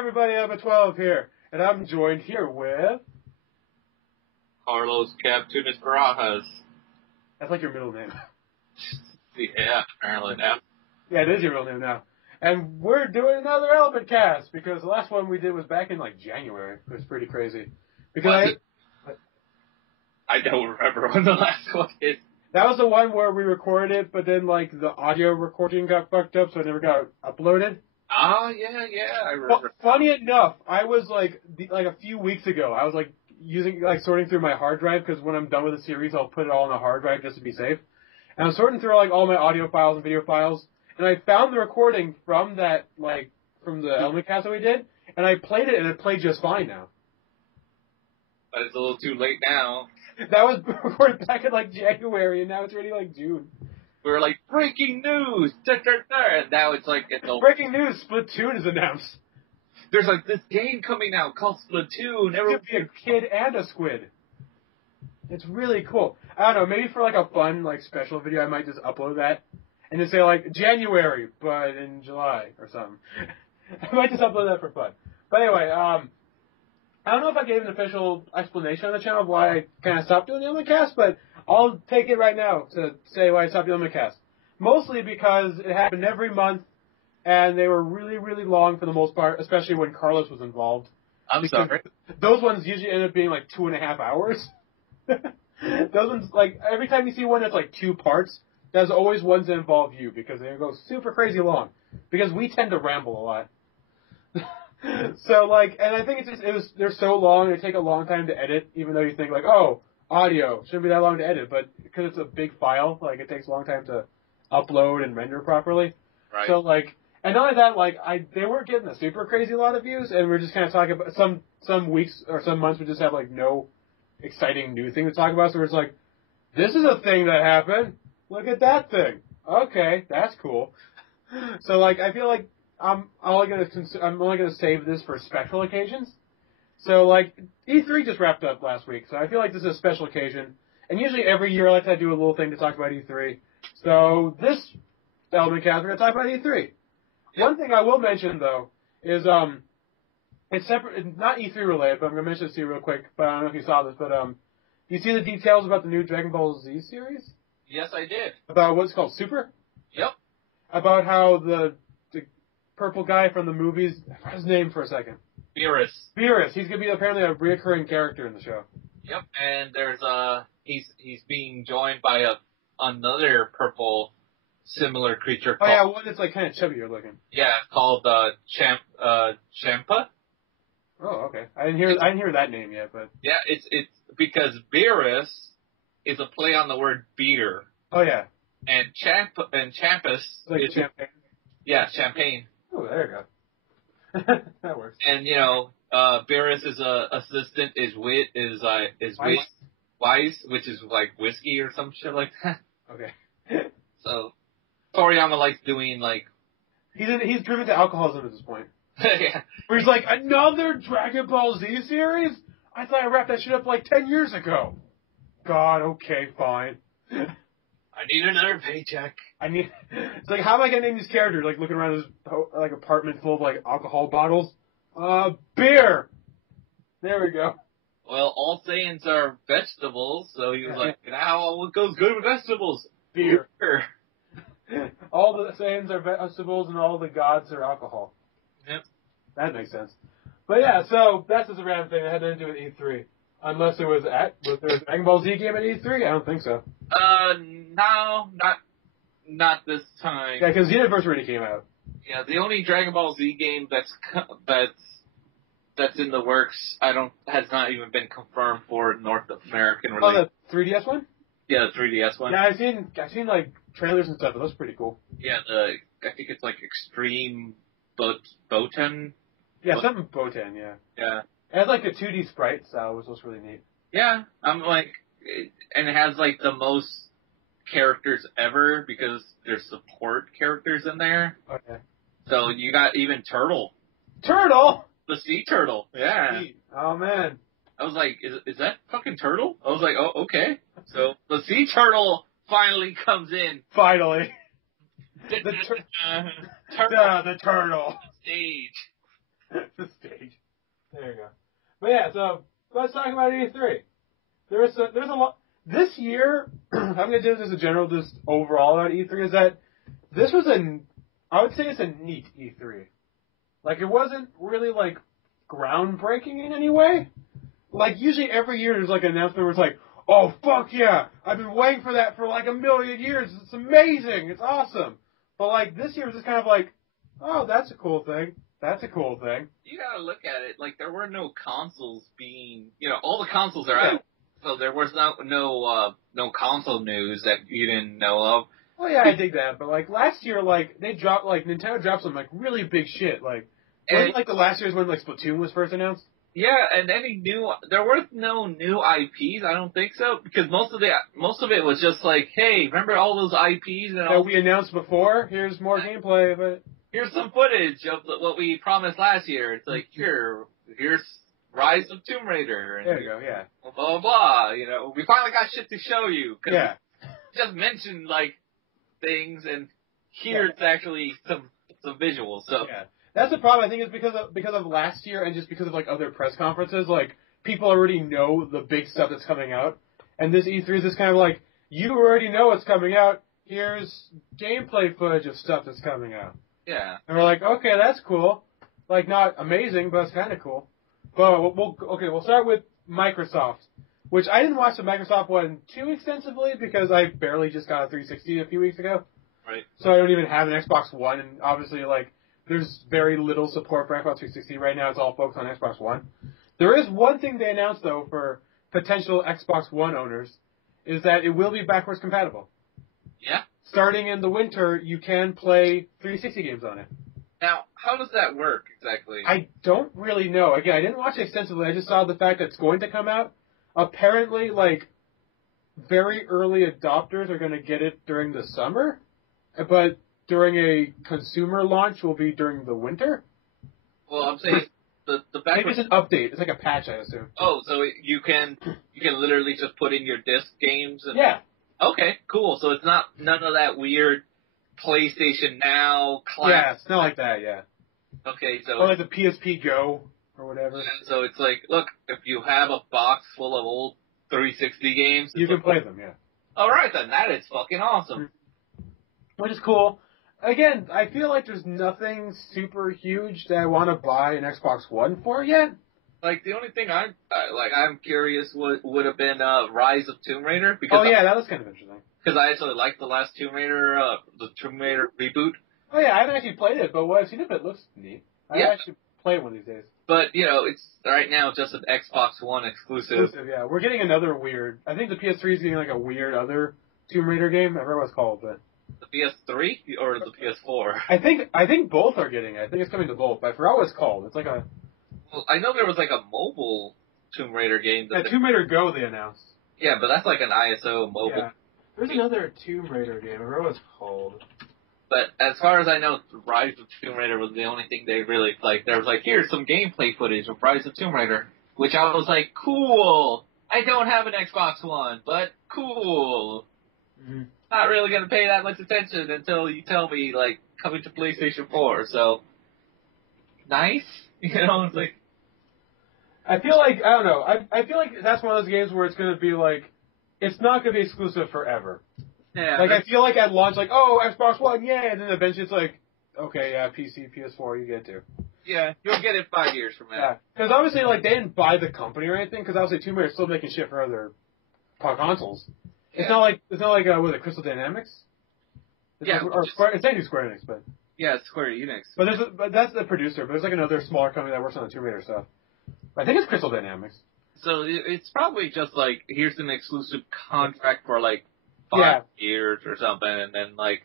everybody, ElementXII here, and I'm joined here with... Carlos Captunas Barajas. That's like your middle name. Yeah, apparently now. Yeah, it is your real name now. And we're doing another ElementCast, because the last one we did was back in, January. It was pretty crazy. Because I don't remember when the last one is. That was the one where we recorded it, but then, the audio recording got fucked up, so it never got uploaded. Ah, yeah, I remember. Funny enough, I was, a few weeks ago, I was, sorting through my hard drive, because when I'm done with the series, I'll put it all on a hard drive just to be safe. And I was sorting through, all my audio files and video files, and I found the recording from that, from the ElementCast that we did, and I played it, and it played just fine now. But it's a little too late now. That was recorded back in, January, and now it's already, June. We were like, breaking news! And now it's breaking news! Splatoon is announced. There's, this game coming out called Splatoon. It could be a kid and a squid. It's really cool. I don't know, maybe for, a fun, special video, I might just upload that. And just say, January, but in July, or something. I might just upload that for fun. But anyway, I don't know if I gave an official explanation on the channel of why I kind of stopped doing the ElementCast, but I'll take it right now to say why I stopped doing the ElementCast. Mostly because it happened every month, and they were really, really long for the most part, especially when Carlos was involved. I'm sorry. Those ones usually end up being 2.5 hours. Those ones, every time you see one that's 2 parts, there's always ones that involve you, because they go super crazy long. Because we tend to ramble a lot. So, and I think they're so long, they take a long time to edit, even though you think, oh, audio, shouldn't be that long to edit, but because it's a big file, it takes a long time to upload and render properly. Right. So, and not only that, they weren't getting a super crazy lot of views, and we're just kind of talking about, some weeks or some months we just have, no exciting new thing to talk about, so it's this is a thing that happened, look at that thing, okay, that's cool. So, I feel I'm only gonna save this for special occasions. So, E3 just wrapped up last week, so I feel like this is a special occasion. And usually every year I like to do a little thing to talk about E3. So, this ElementCast, we're gonna talk about E3. Yep. One thing I will mention, though, is, it's separate, it's not E3 related, but I'm gonna mention this to you real quick, but I don't know if you saw this, but, you see the details about the new Dragon Ball Z series? Yes, I did. About what's called Super? Yep. About how the purple guy from the movies, I forgot his name for a second. Beerus. He's gonna be apparently a reoccurring character in the show. Yep, and there's he's being joined by another purple similar creature. Oh yeah, one that's kind of chubbier looking. Yeah, called Champa. Oh, okay. I didn't hear that name yet, but yeah, it's because Beerus is a play on the word beer. Oh yeah. And Champus is champagne. Yeah, champagne. Oh, there you go. That works. And Beerus' assistant is Wise, which is whiskey or some shit like that. Okay. So Toriyama likes doing he's driven to alcoholism at this point. Yeah. Where he's another Dragon Ball Z series? I thought I wrapped that shit up 10 years ago. God, okay, fine. I need another paycheck. It's how am I gonna name these characters? Looking around his apartment full of alcohol bottles. Beer. There we go. Well, all Saiyans are vegetables, so he was now what goes good with vegetables? Beer. All the Saiyans are vegetables, and all the gods are alcohol. Yep. That makes sense. But yeah, so that's just a random thing that had nothing to do with E3. Unless there was a Dragon Ball Z game at E3? I don't think so. No, not this time. Yeah, because Xenoverse already came out. Yeah, the only Dragon Ball Z game that's in the works has not even been confirmed for North American release. Oh, the 3DS one? Yeah, the 3DS one. Yeah, I've seen trailers and stuff. It looks pretty cool. Yeah, I think it's Extreme Boten. Yeah, something Boten. Yeah. Yeah. It has a 2D sprite style, which looks really neat. Yeah, and it has the most characters ever because there's support characters in there. Okay. So you got even Turtle. Turtle? The sea turtle. Yeah. Sweet. Oh man. I was is that fucking Turtle? I was oh, okay. So the sea turtle finally comes in. Finally. The turtle. Stage. The But yeah, so let's talk about E3. There's a lot this year. I'm gonna do this as a general, just overall about E3. Is that this was I would say it's a neat E3. Like it wasn't really like groundbreaking in any way. Like usually every year there's like an announcement where it's like, oh fuck yeah, I've been waiting for that for like a million years. It's amazing. It's awesome. But like this year was just kind of like, oh, that's a cool thing. That's a cool thing. You gotta look at it, like, there were no consoles being, all the consoles are out, so there was no console news that you didn't know of. Oh yeah, I dig that, but like last year, like Nintendo dropped some like really big shit, like wasn't like the last year's when like Splatoon was first announced? Yeah, and there were no new IPs, I don't think so, because most of it was just like, hey, remember all those IPs that we announced before? Here's more gameplay of it. Here's some footage of what we promised last year. It's like, here's Rise of Tomb Raider. And there you go, yeah. Blah, blah, blah. We finally got shit to show you. Yeah. Just mentioned, like, things, and here's actually some visuals. So yeah. That's the problem. I think it's because of last year and just because of, like, other press conferences. Like, people already know the big stuff that's coming out. And this E3 is just kind of like, you already know what's coming out. Here's gameplay footage of stuff that's coming out. Yeah. And we're like, okay, that's cool. Like, not amazing, but it's kind of cool. But we'll start with Microsoft, which I didn't watch the Microsoft one too extensively because I barely just got a 360 a few weeks ago. Right. So I don't even have an Xbox One, and obviously, like, there's very little support for Xbox 360 right now. It's all focused on Xbox One. There is one thing they announced, though, for potential Xbox One owners, is that it will be backwards compatible. Yeah. Starting in the winter, you can play 360 games on it. Now, how does that work exactly? I don't really know. Again, I didn't watch it extensively. I just saw the fact that it's going to come out. Apparently, like, very early adopters are going to get it during the summer, but during a consumer launch will be during the winter. Well, I'm saying the backwards... Maybe it's an update. It's like a patch, I assume. Oh, so you can literally just put in your disc games and... Yeah. Okay, cool. So it's not none of that weird PlayStation Now class. Yeah, it's not like that, yeah. Okay, so... Or like the PSP Go or whatever. So it's like, look, if you have a box full of old 360 games... You can play them, yeah. Alright then, that is fucking awesome. Which is cool. Again, I feel like there's nothing super huge that I want to buy an Xbox One for yet. Like, the only thing I'm curious would have been Rise of Tomb Raider. Because that was kind of interesting. Because I actually liked the last Tomb Raider, the Tomb Raider reboot. Oh yeah, I haven't actually played it, but what I've seen of it looks neat. I actually play it one of these days. But, it's right now just an Xbox One exclusive. Yeah. We're getting another weird... I think the PS3 is getting like a weird other Tomb Raider game. I forget what it's called, but... The PS3 or the PS4? I think both are getting it. I think it's coming to both, but I forgot what it's called. It's like a... Well, I know there was like a mobile Tomb Raider game. Tomb Raider Go they announced. Yeah, but that's like an ISO mobile. Yeah. There's another Tomb Raider game. I forgot what it's called. But as far as I know, Rise of Tomb Raider was the only thing they really, like, there was like, here's some gameplay footage of Rise of Tomb Raider. Which I was like, cool! I don't have an Xbox One, but cool! Mm-hmm. Not really gonna pay that much attention until you tell me, like, coming to PlayStation 4, so... Nice? It's like... I feel like, I don't know, I feel like that's one of those games where it's gonna be like, it's not gonna be exclusive forever. Yeah. Like, I feel like at launch, like, oh, Xbox One, yeah, and then eventually it's like, okay, yeah, PC, PS4, you get to. Yeah, you'll get it 5 years from now. Yeah, because obviously, like, they didn't buy the company or anything, because obviously Tomb Raider's still making shit for other consoles. Yeah. It's not like, what is it, Crystal Dynamics? It's it's technically Square Enix, but... Yeah, it's Square Enix. But that's the producer, but there's like another smaller company that works on the Tomb Raider stuff. I think it's Crystal Dynamics. So it's probably just like, here's an exclusive contract for like 5 years or something, and then like,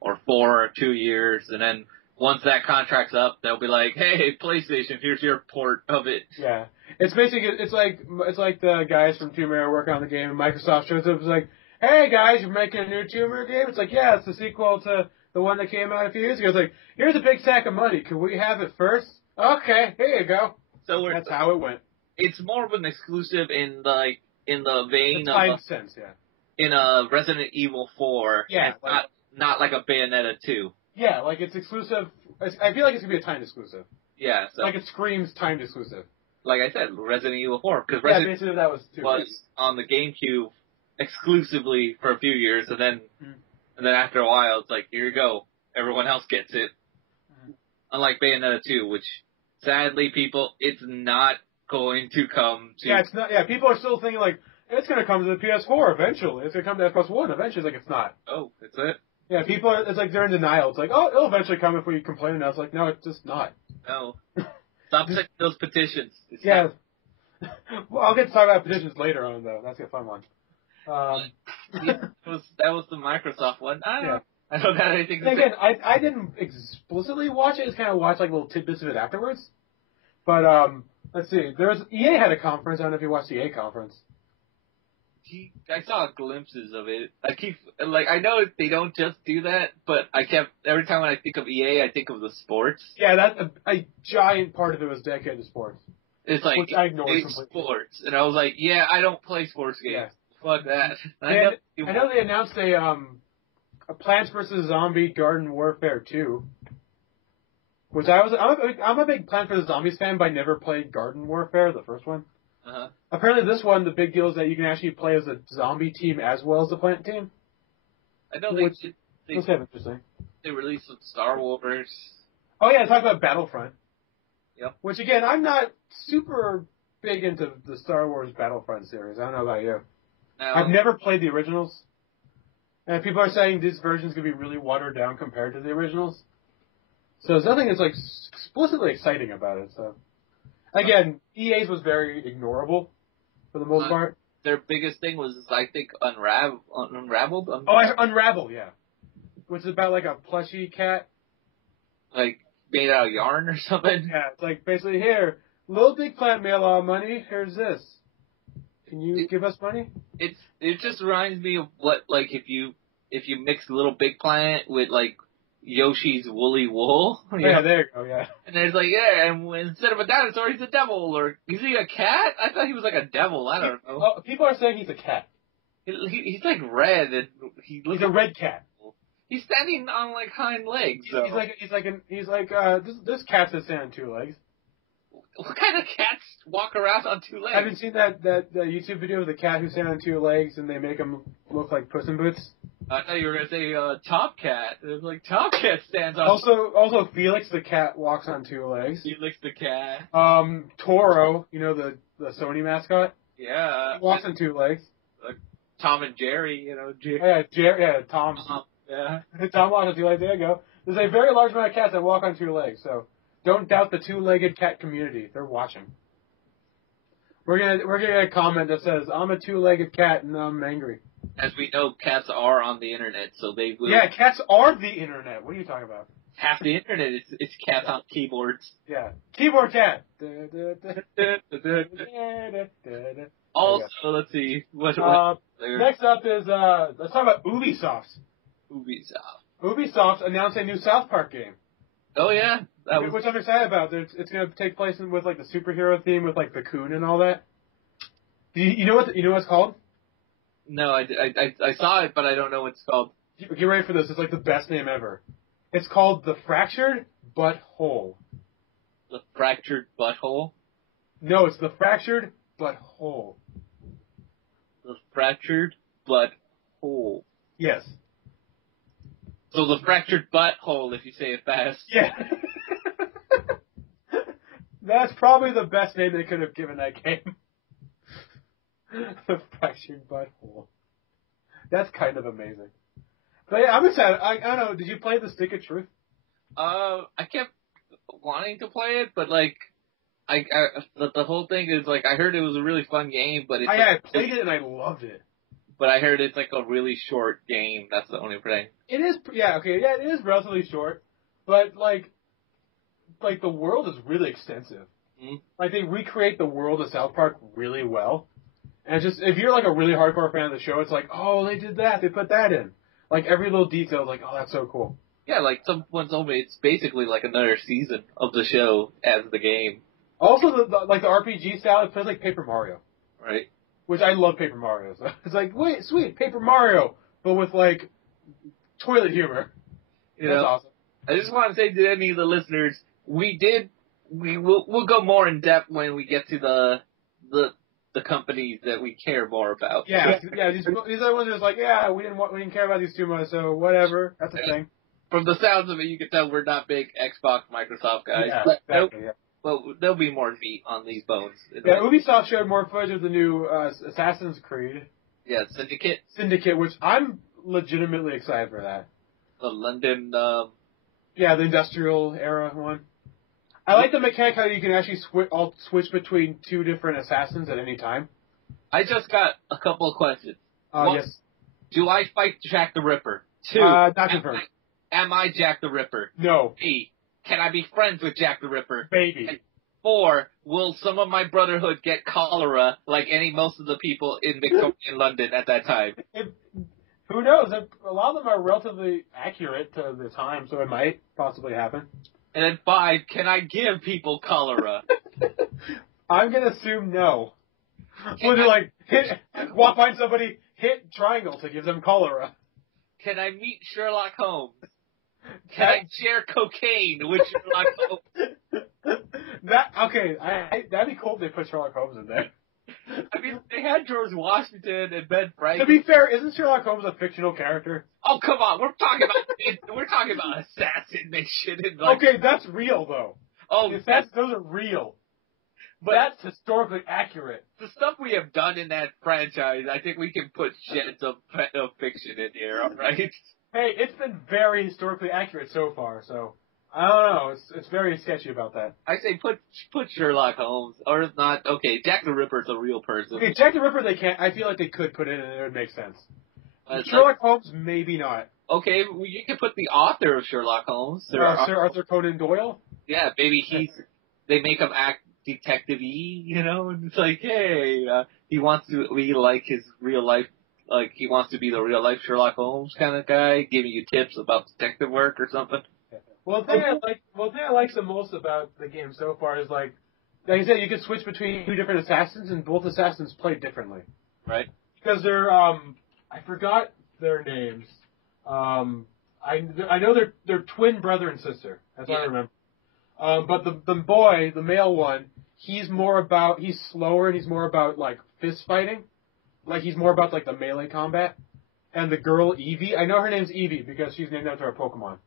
or 4 or 2 years, and then once that contract's up, they'll be like, hey, PlayStation, here's your port of it. Yeah. It's basically, it's like the guys from Tomb Raider working on the game, and Microsoft shows up and is like, hey guys, you're making a new Tomb Raider game? It's like, yeah, it's the sequel to the one that came out a few years ago. It's like, here's a big sack of money. Can we have it first? Okay, here you go. So that's how it went. It's more of an exclusive in the vein of sense, yeah. In Resident Evil 4. Yeah, it's not like a Bayonetta 2. Yeah, like it's exclusive. I feel like it's gonna be a timed exclusive. Yeah, so like it screams timed exclusive. like I said, Resident Evil 4, because Yeah, Resident basically that was too was crazy. on the GameCube exclusively for a few years, and then after a while, it's like, here you go, everyone else gets it. Unlike Bayonetta 2, which sadly, people, it's not going to come to. Yeah, it's not. Yeah, people are still thinking like it's going to come to the PS4 eventually. It's going to come to Xbox One eventually. It's like it's not. Oh, that's it. Yeah, people are. It's like they're in denial. It's like, oh, it'll eventually come if we complain. And I was like, no, it's just not. No. Stop sending those petitions. It's yeah. Well, I'll get to talk about petitions later on though. That's a fun one. Yeah, that was the Microsoft one. I don't have anything to say. Again, I didn't explicitly watch it. I just kind of watched like little tidbits of it afterwards. But let's see. EA had a conference. I don't know if you watched the EA conference. I saw glimpses of it. I know they don't just do that, but every time when I think of EA, I think of the sports. Yeah, that's a giant part of it was dedicated to sports. It's like, which I ignored EA completely. Sports. And I was like, yeah, I don't play sports games. Yeah. Fuck that. I know they announced a Plants vs. Zombie Garden Warfare 2. Which I'm a big Plants vs. Zombies fan, but I never played Garden Warfare, the first one. Uh-huh. Apparently this one, the big deal is that you can actually play as a zombie team as well as the plant team. I know that's kind of interesting. They released some Star Wars. Oh yeah, talk about Battlefront. Yep. Which again, I'm not super big into the Star Wars Battlefront series. I don't know about you. No. I've never played the originals. And people are saying this version's going to be really watered down compared to the originals. So there's nothing that's like explicitly exciting about it. So again, EA's was very ignorable for the most part. Their biggest thing was, I think, Unraveled. Unravel, yeah. Which is about like a plushy cat. Like made out of yarn or something. Yeah, it's like basically here, Little Big Plant made a lot of money. Here's this. Can you give us money? It just reminds me of what, like, if you mix Little Big Planet with like Yoshi's Woolly Wool. Yeah, there you go. Yeah. And there's like, and instead of a dinosaur, he's a devil, or is he a cat? I thought he was like a devil. I don't know. Oh, people are saying he's a cat. He's like red, and he's a red cat. He's standing on like hind legs. So. He's like this cat that stand on two legs. What kind of cats walk around on two legs? Haven't seen that YouTube video of the cat who's standing on two legs and they make him look like Puss in Boots? I thought you were gonna say Top Cat. It was like Top Cat stands on. Also Felix the cat walks on two legs. Felix the cat. Toro, you know the Sony mascot. Yeah. He walks on two legs. Tom and Jerry, you know. Tom. Yeah. Tom walks on two legs. There you go. There's a very large amount of cats that walk on two legs. So don't doubt the two-legged cat community. They're watching. We're gonna get a comment that says, "I'm a two-legged cat and I'm angry." As we know, cats are on the internet, so they will. Yeah, cats are the internet. What are you talking about? Half the internet is cats on keyboards. Yeah, keyboard cat. Also, let's see. What next up is let's talk about Ubisoft. Ubisoft announced a new South Park game. Oh yeah, which I'm excited about. It's going to take place with like the superhero theme with like the coon and all that. You know what it's called? No, I saw it, but I don't know what it's called. Get ready for this. It's like the best name ever. It's called The Fractured Butthole. The Fractured Butthole? No, it's The Fractured Butthole. The Fractured Butthole. Yes. So the Fractured Butthole, if you say it fast. Yeah. That's probably the best name they could have given that game. The Fractured Butthole. That's kind of amazing. But yeah, I'm excited. I don't know. Did you play The Stick of Truth? I kept wanting to play it, but like, the whole thing is like, I heard it was a really fun game, but I played it and I loved it. But I heard it's like a really short game. That's the only thing. It is, it is relatively short, but like the world is really extensive. Mm-hmm. Like they recreate the world of South Park really well, and just if you're like a really hardcore fan of the show, it's like, oh, they did that, they put that in. Like every little detail is like, oh, that's so cool. Yeah, like someone told me it's basically like another season of the show as the game. Also, the RPG style, it plays like Paper Mario. Right. Which I love Paper Mario. So it's like, wait, sweet, Paper Mario, but with like toilet humor. That's awesome. I just want to say to any of the listeners, we did we'll go more in depth when we get to the companies that we care more about. Yeah. These other ones are just like, yeah, we didn't care about these too much, so whatever. That's a thing. From the sounds of it, you can tell we're not big Xbox, Microsoft guys. Yeah, but exactly. Yeah. But there'll be more meat on these bones. Yeah, Ubisoft showed more footage of the new Assassin's Creed. Yeah, Syndicate, which I'm legitimately excited for that. The London. Yeah, the industrial era one. I like the mechanic how you can actually switch between two different assassins at any time. I just got a couple of questions. Yes. Do I fight Jack the Ripper? 2. Not confirmed. Am I Jack the Ripper? No. 3. Can I be friends with Jack the Ripper? Maybe. And 4. Will some of my brotherhood get cholera like most of the people in Victorian London at that time? Who knows? A lot of them are relatively accurate to the time, so it might possibly happen. And then 5. Can I give people cholera? I'm gonna assume no. We'll do like find somebody, hit triangle to give them cholera. Can I meet Sherlock Holmes? Can I share cocaine with Sherlock Holmes? That'd be cool if they put Sherlock Holmes in there. I mean, they had George Washington and Ben Franklin. To be fair, isn't Sherlock Holmes a fictional character? Oh, come on, we're talking about assassination. And okay, that's real though. Oh, those are real. But that's historically accurate. The stuff we have done in that franchise, I think we can put sheds of fiction in here, alright? Hey, it's been very historically accurate so far, so I don't know. It's very sketchy about that. I say put Sherlock Holmes, or if not, okay, Jack the Ripper's a real person. Okay, Jack the Ripper I feel like they could put in and it would make sense. Sherlock Holmes, maybe not. Okay, well, you can put the author of Sherlock Holmes. Sir Arthur Conan Doyle? Yeah, maybe they make him act detective-y, and it's like, hey, he wants to be like his real life, like he wants to be the real life Sherlock Holmes kind of guy, giving you tips about detective work or something. Well, the thing I like the most about the game so far is like I said, you can switch between two different assassins, and both assassins play differently. Right. Because they're I forgot their names. I know they're twin brother and sister. That's what I remember. But the boy, the male one, he's slower and he's more about like fist fighting. Like he's more about like the melee combat. And the girl, Evie, I know her name's Evie because she's named after a Pokemon.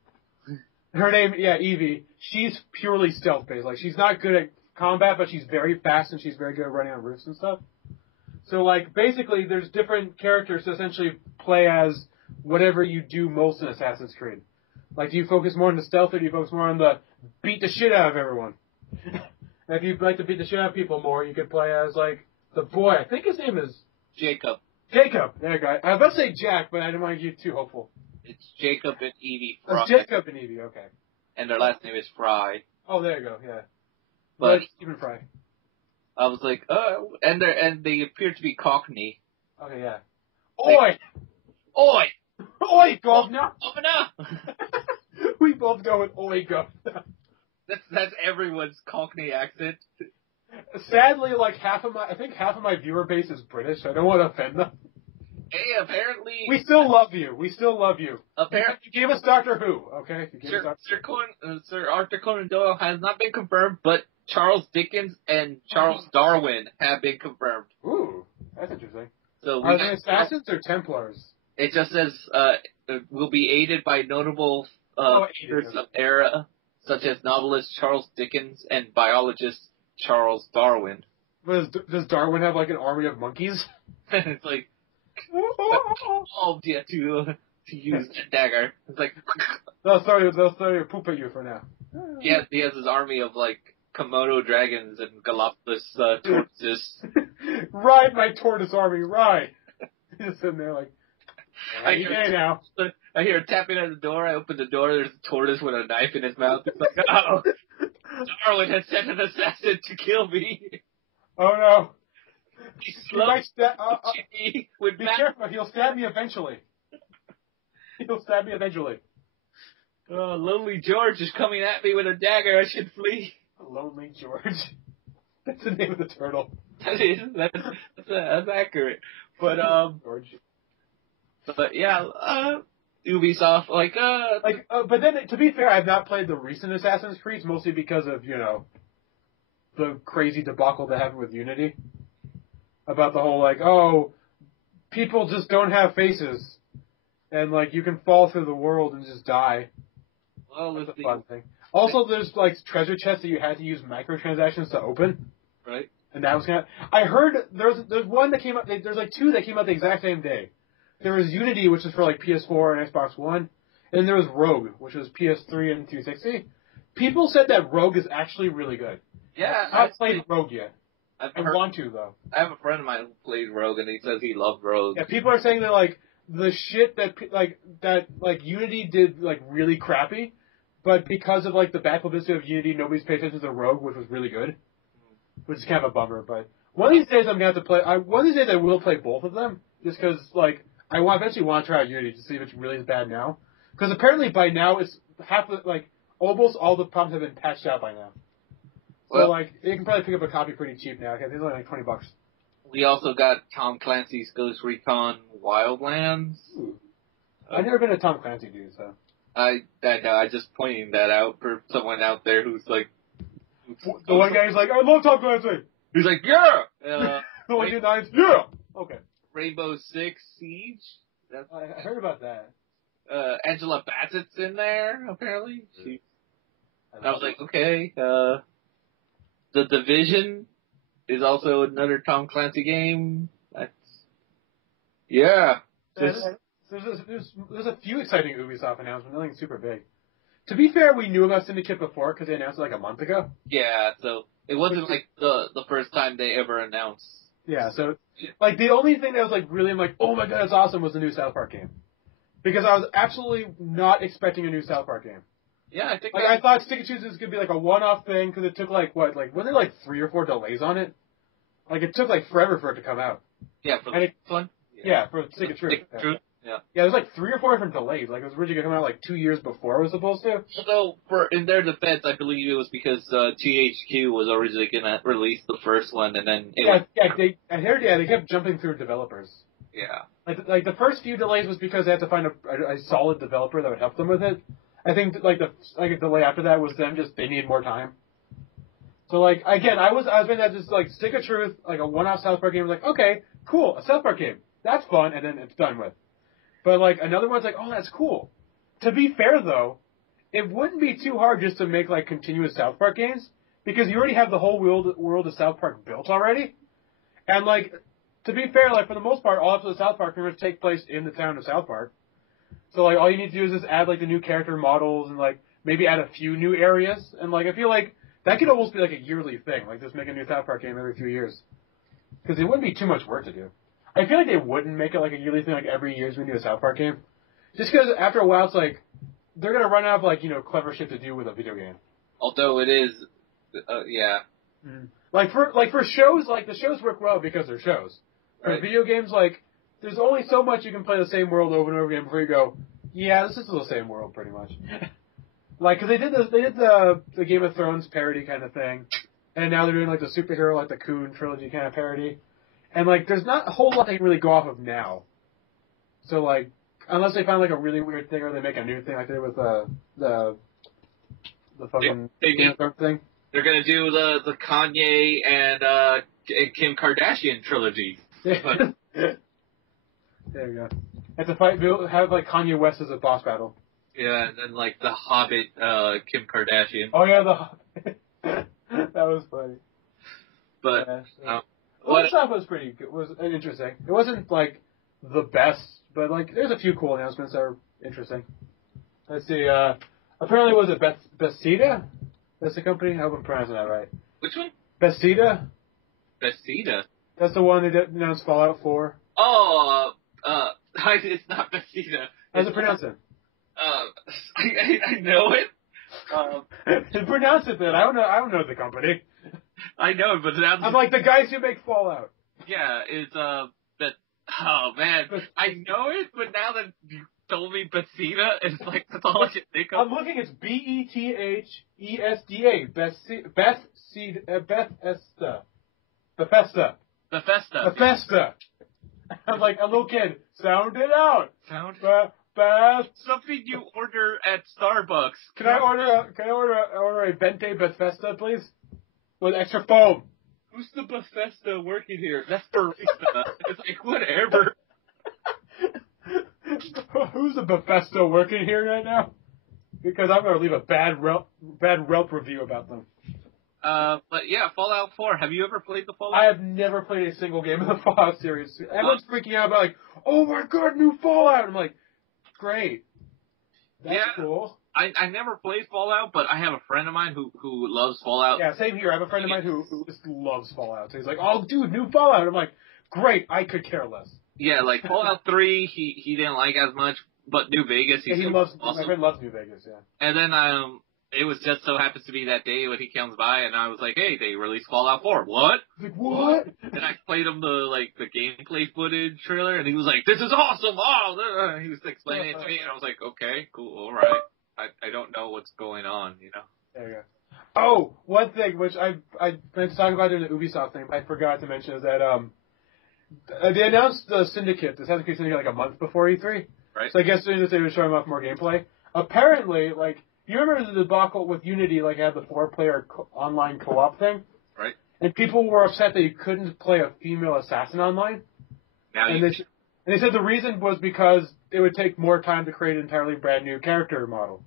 Her name, Evie, she's purely stealth based. Like she's not good at combat, but she's very fast and she's very good at running on roofs and stuff. So like basically there's different characters to essentially play as whatever you do most in Assassin's Creed. Like do you focus more on the stealth or do you focus more on the beat the shit out of everyone? And if you'd like to beat the shit out of people more, you could play as like the boy. I think his name is Jacob. There you go. I was about to say Jack, but I didn't want to get too hopeful. It's Jacob and Evie Fry. It's Jacob and Evie, okay. And their last name is Fry. Oh, there you go, yeah. But Stephen Fry. I was like, and they appear to be Cockney. Okay, yeah. Oi! Oi! Oi, governor! Governor! We both go with oi, governor. That's everyone's Cockney accent. Sadly, like half of my viewer base is British, so I don't want to offend them. Hey, apparently... We still love you. Apparently... You gave us Doctor Who, okay? Sir Arthur Conan Doyle has not been confirmed, but Charles Dickens and Charles Darwin have been confirmed. Ooh, that's interesting. So are they assassins or Templars? It just says, will be aided by notable figures of era, such as novelist Charles Dickens and biologist Charles Darwin. Does Darwin have like an army of monkeys? It's like, to use a dagger. It's like, they'll throw poop at you for now. He has his army of like Komodo dragons and Galapagos tortoises. Ride my tortoise army, ride! He's sitting there like, I hear tapping at the door. I open the door. There's a tortoise with a knife in his mouth. It's like, oh, Darwin has sent an assassin to kill me. Oh no! He's slow. Be careful. He'll stab me eventually. Oh, Lonely George is coming at me with a dagger. I should flee. Lonely George. That's the name of the turtle. That's accurate. But George. But yeah, Ubisoft but then to be fair, I've not played the recent Assassin's Creed mostly because of the crazy debacle that happened with Unity. About the whole, like, oh, people just don't have faces. And, like, you can fall through the world and just die. Well, that's a fun thing. Also, there's, like, treasure chests that you had to use microtransactions to open. Right. And that was kind of... I heard there's one that came out... There's, like, two that came out the exact same day. There was Unity, which was for, like, PS4 and Xbox One. And there was Rogue, which was PS3 and 360. People said that Rogue is actually really good. Yeah. I haven't played Rogue yet. I want to, though. I have a friend of mine who played Rogue, and he says he loved Rogue. Yeah, people are saying that, like, the shit that Unity did, like, really crappy, but because of, like, the bad publicity of Unity, nobody's paid attention to Rogue, which was really good. Which is kind of a bummer, but one of these days I'm going to have to play, one of these days I will play both of them, just because, like, I eventually want to try out Unity to see if it's really as bad now. Because apparently by now it's almost all the problems have been patched out by now. So, well, like, you can probably pick up a copy pretty cheap now. It's only like $20. We also got Tom Clancy's Ghost Recon Wildlands. Ooh. I've never been a Tom Clancy dude, so. I know. I just pointing that out for someone out there who's like. The one guy's like, I love Tom Clancy. He's like, yeah. The one dude dies, yeah. Okay. Rainbow Six Siege. I heard about that. Angela Bassett's in there apparently. I was like, okay. The Division is also another Tom Clancy game. Yeah. There's a few exciting Ubisoft announcements, nothing super big. To be fair, we knew about Syndicate before because they announced it like a month ago. Yeah, so it wasn't like the first time they ever announced. Yeah, so like the only thing that was like really, I'm like, oh my god, that's awesome, was the new South Park game. Because I was absolutely not expecting a new South Park game. Yeah, I think. Like, I thought Stick and Choose was gonna be like a one-off thing because it took like what, like wasn't there like 3 or 4 delays on it? Like it took like forever for it to come out. Yeah, for the one. Yeah, for Stick and Truth. Yeah. Yeah, there's like 3 or 4 different delays. Like it was originally gonna come out like 2 years before it was supposed to. So in their defense, I believe it was because THQ was originally gonna release the first one, and then they kept jumping through developers. Yeah. Like the first few delays was because they had to find a solid developer that would help them with it. I think like a delay after that was them just they needed more time. So like again, I was thinking that just like Stick of Truth, like a one-off South Park game, was like okay, cool, a South Park game, that's fun, and then it's done with. But like another one's like, oh, that's cool. To be fair though, it wouldn't be too hard just to make like continuous South Park games because you already have the whole world of South Park built already, and like. To be fair, like for the most part, all episodes of South Park pretty much take place in the town of South Park. So like all you need to do is just add like the new character models and like maybe add a few new areas. And like I feel like that could almost be like a yearly thing, like just make a new South Park game every few years. Because it wouldn't be too much work to do. I feel like they wouldn't make it like a yearly thing, like every year's we do a South Park game. Just because after a while it's like they're gonna run out of like clever shit to do with a video game. Although it is, yeah. Mm-hmm. Like for shows, like the shows work well because they're shows. For video games, like, there's only so much you can play the same world over and over again before you go, yeah, this is the same world, pretty much. Like, cause they did the Game of Thrones parody kind of thing, and now they're doing, like, the superhero, like, the Coon trilogy kind of parody. And, like, there's not a whole lot they can really go off of now. So, like, unless they find, like, a really weird thing, or they make a new thing, like they did with the fucking Game of Thrones thing. They're gonna do the Kanye and Kim Kardashian trilogy. There you go. Have to have like Kanye West as a boss battle. Yeah, and then like the Hobbit, Kim Kardashian. Oh yeah, the Hobbit. That was funny. But what stuff was pretty good. Was interesting. It wasn't like the best, but like there's a few cool announcements that are interesting. Let's see. Apparently, was it Bethesda? That's the company. I hope I'm pronouncing that right. Which one? Bethesda. Bethesda. That's the one that announced Fallout 4. Oh, it's not Bethesda. How's it pronounced it? I know it. Pronounce it then. I don't know the company. I know it, but now I'm like the guys who make Fallout. Yeah, it's oh man, I know it, but now that you told me Bethesda, it's like that's all I can think of. I'm looking. It's Bethesda. Bethesda. Bethesda. I'm like a little kid. Sound it out. Something you order at Starbucks. Can I order a Bente Bethesda, please? with extra foam. Who's the Bethesda working here? That's barista. It's like, whatever. Who's the Bethesda working here right now? Because I'm going to leave a bad Yelp review about them. But yeah, Fallout 4. Have you ever played the Fallout? I have never played a single game of the Fallout series. Everyone's freaking out about like, oh my god, new Fallout! I'm like, great. That's cool. I never played Fallout, but I have a friend of mine who loves Fallout. Yeah, same here. I have a friend of mine who just loves Fallout. So he's like, oh dude, new Fallout. I'm like, great, I could care less. Yeah, like Fallout 3, he didn't like as much, but New Vegas, he loves. Awesome. My friend loves New Vegas, yeah. And then it was just so happens to be that day when he comes by, and I was like, hey, they released Fallout 4. What? Like, what? And I played him the gameplay footage trailer, and he was like, this is awesome! Oh! He was explaining it to me, and I was like, okay, cool, alright. I don't know what's going on, you know? There you go. Oh, one thing which I meant to talk about in the Ubisoft thing, but I forgot to mention is that they announced the Syndicate, the Assassin's Creed Syndicate, like a month before E3. Right. So I guess they were showing off more gameplay. Apparently, like, you remember the debacle with Unity, like, had the 4-player online co-op thing? Right. And people were upset that you couldn't play a female assassin online. Now and they said the reason was because it would take more time to create an entirely brand new character model.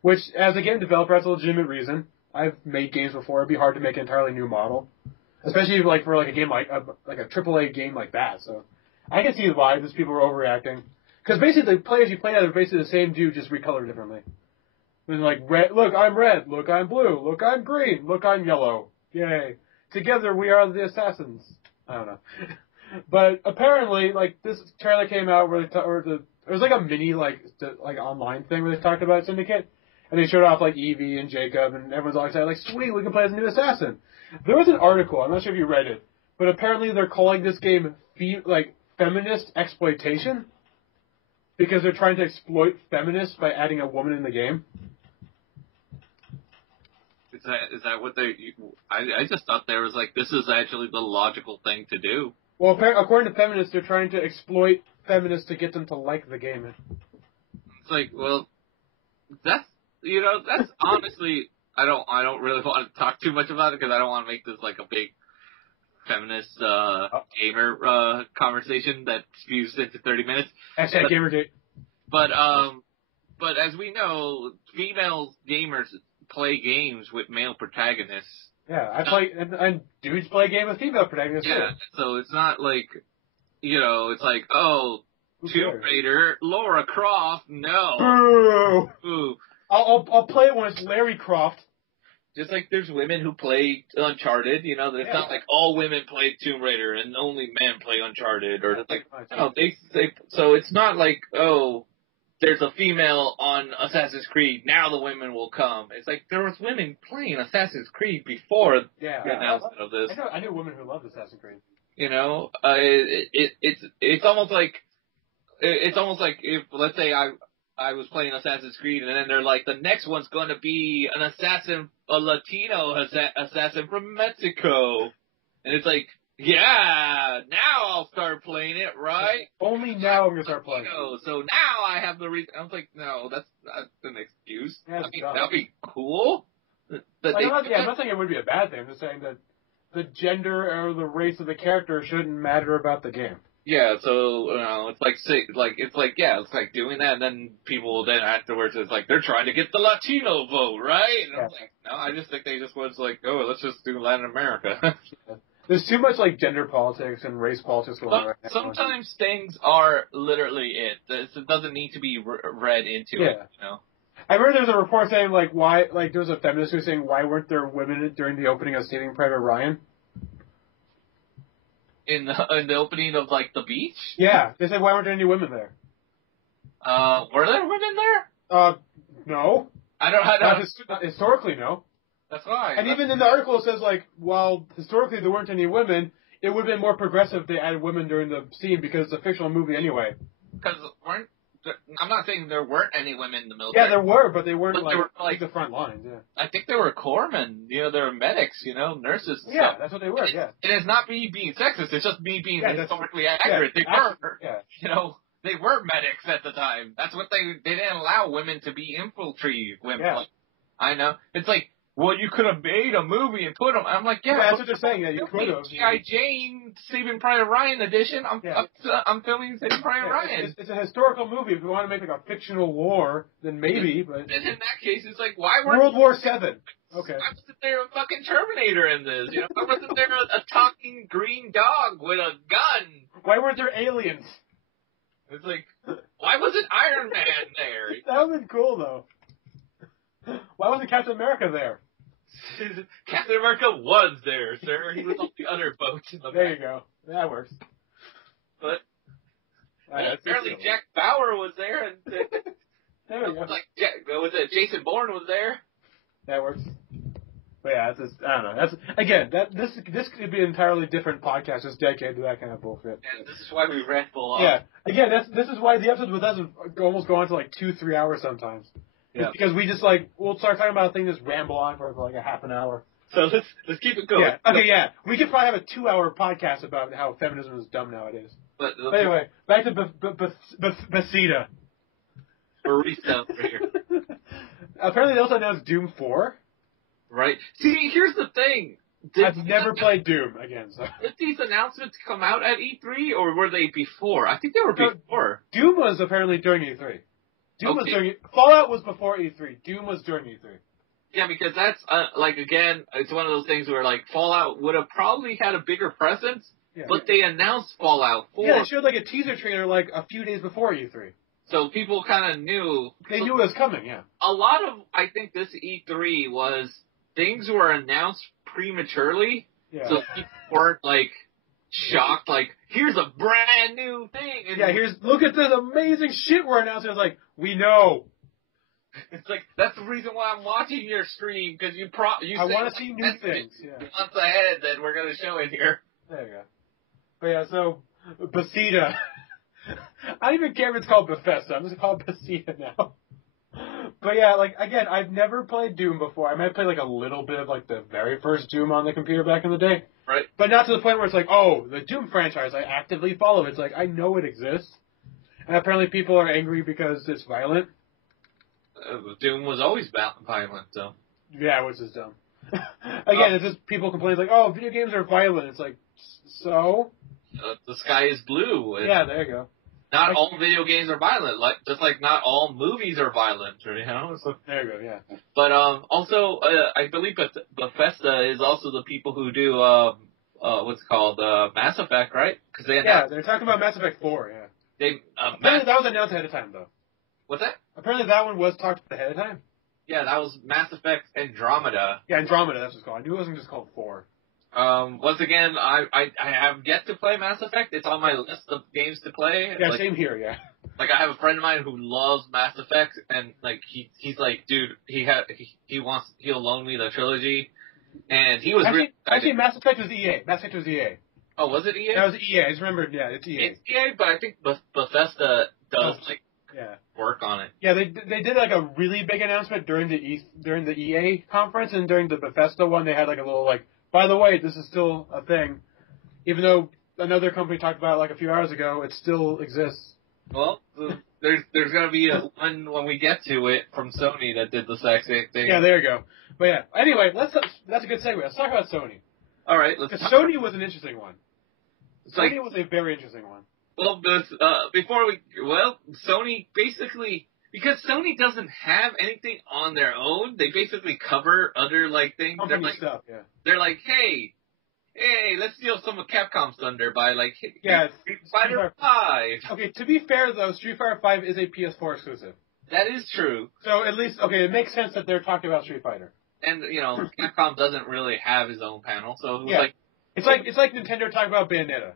Which, as a game developer, that's a legitimate reason. I've made games before. It'd be hard to make an entirely new model. Especially, like, for, like, a game like a AAA game like that. So, I can see why these people were overreacting. Because basically, the players you play as are basically the same dude, just recolored differently. And like, red, look, I'm red. Look, I'm blue. Look, I'm green. Look, I'm yellow. Yay. Together, we are the assassins. I don't know. But apparently, like, this trailer came out where it was like a mini, like online thing where they talked about Syndicate. And they showed off, like, Evie and Jacob, and everyone's all excited, like, sweet, we can play as a new assassin. There was an article, I'm not sure if you read it, but apparently they're calling this game, feminist exploitation. Because they're trying to exploit feminists by adding a woman in the game. Is that what they... I just thought there was like, this is actually the logical thing to do. Well, according to feminists, they're trying to exploit feminists to get them to like the game. It's like, well, that's honestly, I don't really want to talk too much about it because I don't want to make this like a big feminist gamer conversation that spews into 30 minutes. Hashtag Gamergate. But as we know, female gamers play games with male protagonists. Yeah, I play, and dudes play a game with female protagonists too. Yeah, so it's not like, it's like, oh, Tomb Raider, Lara Croft, no. Boo! I'll play it when it's Larry Croft. Just like there's women who play Uncharted, it's not like all women play Tomb Raider and only men play Uncharted, or like, so it's not like, oh, there's a female on Assassin's Creed, now the women will come. It's like there was women playing Assassin's Creed before the announcement of this. I knew women who loved Assassin's Creed. It's almost like if, let's say I was playing Assassin's Creed, and then they're like, the next one's going to be an assassin, a Latino assassin from Mexico. And it's like, yeah, now I'll start playing it, right? Only now I'm going to start playing it. So now I have the reason. I was like, no, that's not an excuse. That'd be cool. I'm not saying it would be a bad thing. I'm just saying that the gender or the race of the character shouldn't matter about the game. Yeah, so it's like doing that, and then people then afterwards it's like they're trying to get the Latino vote, right? And I'm like, no, I just think they just was like, oh, let's just do Latin America. There's too much like gender politics and race politics going on right now. Sometimes things are literally it. It doesn't need to be read into it. I remember there was a report saying why there was a feminist who was saying why weren't there women during the opening of Saving Private Ryan? In the opening of the beach? Yeah, they said why weren't there any women there? Were there women there? No. I don't. Historically, no. That's why. And even in the article it says while historically there weren't any women, it would have been more progressive if they added women during the scene because it's a fictional movie anyway. Because I'm not saying there weren't any women in the military. Yeah, there were, but they weren't they were the front lines. Yeah. I think they were corpsmen. They were medics. Nurses. And stuff. That's what they were. Yeah. And it's not me being sexist. It's just me being historically accurate. They were. Yeah. They were medics at the time. That's what they didn't allow women to be infantry women. Yeah. I know. It's like well, you could have made a movie and put them. I'm like, yeah, that's what they're saying. Yeah, you could have. G.I. Jane, Saving Private Ryan edition. I'm filming Saving Private Ryan. It's a historical movie. If we want to make like a fictional war, then maybe. But in that case, it's like, why World War VII? Okay. Why wasn't there a fucking Terminator in this? You know, why wasn't there a talking green dog with a gun? Why weren't there aliens? It's like, why wasn't Iron Man there? That would have been cool though. Why wasn't Captain America there? Captain America was there, sir. He was on the other boat. There you go. That works. But apparently Jack Bauer was there, and there we go. Was it Jason Bourne was there? That works. But yeah, it's just, I don't know. That's again, this could be an entirely different podcast just dedicated to that kind of bullshit. And this is why we ramble on. Yeah. Again, this is why the episodes with us almost go on to like 2-3 hours sometimes. Yeah. It's because we just we'll start talking about a thing, just ramble on for like a half an hour. So let's keep it going. Yeah. Okay. Yeah. We could probably have a 2-hour podcast about how feminism is dumb nowadays. But anyway, back to Bethesda. Barista over here. Apparently, they also announced Doom 4. Right. See, here's the thing. I've never played Doom again. So. Did these announcements come out at E3 or were they before? I think they were before. Doom was apparently during E3. Was during Fallout was before E3. Doom was during E3. Yeah, because that's again, it's one of those things where Fallout would have probably had a bigger presence, but they announced Fallout 4. Yeah, they showed a teaser trailer a few days before E3. So people kind of knew. They knew it was coming. Yeah. A lot of I think this E3 was things were announced prematurely, so people weren't shocked. Here's a brand new thing. And look at this amazing shit we're announcing. It's we know. It's that's the reason why I'm watching your stream, because you I want to see new things. Yeah. Months ahead that we're going to show in here. There you go. But yeah, so Bethesda. I don't even care if it's called Bethesda. I'm just going to call it Bethesda now. But yeah, again, I've never played Doom before. I might have played a little bit of the very first Doom on the computer back in the day. Right. But not to the point where it's oh, the Doom franchise, I actively follow it. It's I know it exists. And apparently people are angry because it's violent. Doom was always violent, so. Yeah, which is dumb. Again, it's just people complain oh, video games are violent. It's so? The sky is blue. Yeah, there you go. Not all video games are violent, just not all movies are violent, you know? So, there you go, yeah. But also, I believe Bethesda is also the people who do, what's it called, Mass Effect, right? Cause they're talking about Mass Effect 4, yeah. Apparently that was announced ahead of time, though. What's that? Apparently that one was talked ahead of time. Yeah, that was Mass Effect Andromeda. Yeah, Andromeda, that's what it's called. I knew it wasn't just called 4. Once again, I have yet to play Mass Effect. It's on my list of games to play. Yeah, same here, yeah. I have a friend of mine who loves Mass Effect, and he's dude, he'll loan me the trilogy, and he was actually Mass Effect was EA. Mass Effect was EA. Oh, was it EA? That was EA. I just remembered. Yeah, it's EA. It's EA, but I think Bethesda does work on it. Yeah, they did a really big announcement during the EA conference, and during the Bethesda one, they had a little by the way, this is still a thing, even though another company talked about it a few hours ago. It still exists. Well, there's going to be one when we get to it from Sony that did the exact same thing. Yeah, there you go. But yeah, anyway, that's a good segue. Let's talk about Sony. All right, Sony was an interesting one. Sony was a very interesting one. Well, Sony basically, because Sony doesn't have anything on their own, they basically cover other things. Company stuff, yeah. They're hey, let's steal some of Capcom's thunder by Street Fighter 5. Okay, to be fair though, Street Fighter 5 is a PS4 exclusive. That is true. So at least it makes sense that they're talking about Street Fighter. And Capcom doesn't really have his own panel, so it was it's like Nintendo talking about Bayonetta.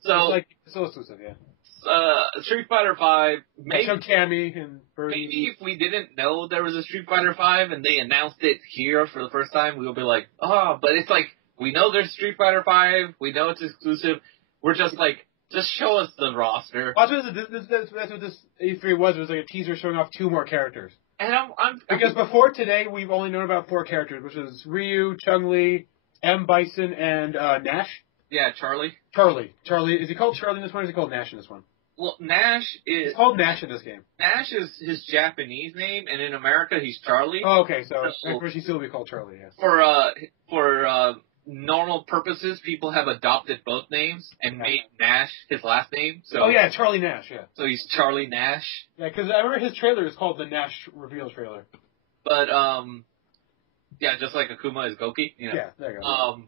So it's still exclusive, yeah. Street Fighter 5. Maybe Cammy and Birdie. Maybe if we didn't know there was a Street Fighter 5 and they announced it here for the first time, we would be but it's we know there's Street Fighter 5, we know it's exclusive. We're just just show us the roster. That's what this E3 was. It was a teaser showing off 2 more characters. And because before today, we've only known about 4 characters, which is Ryu, Chun-Li, M. Bison, and Nash. Yeah, Charlie. Charlie. Is he called Charlie in this one, or is he called Nash in this one? Well, Nash is... It's called Nash in this game. Nash is his Japanese name, and in America, he's Charlie. Oh, okay, so he still will be called Charlie, yes. For normal purposes, people have adopted both names and made Nash his last name. So Charlie Nash, yeah. So he's Charlie Nash. Yeah, because I remember his trailer is called the Nash reveal trailer. But, just like Akuma is Goki, you know. Yeah, there you go.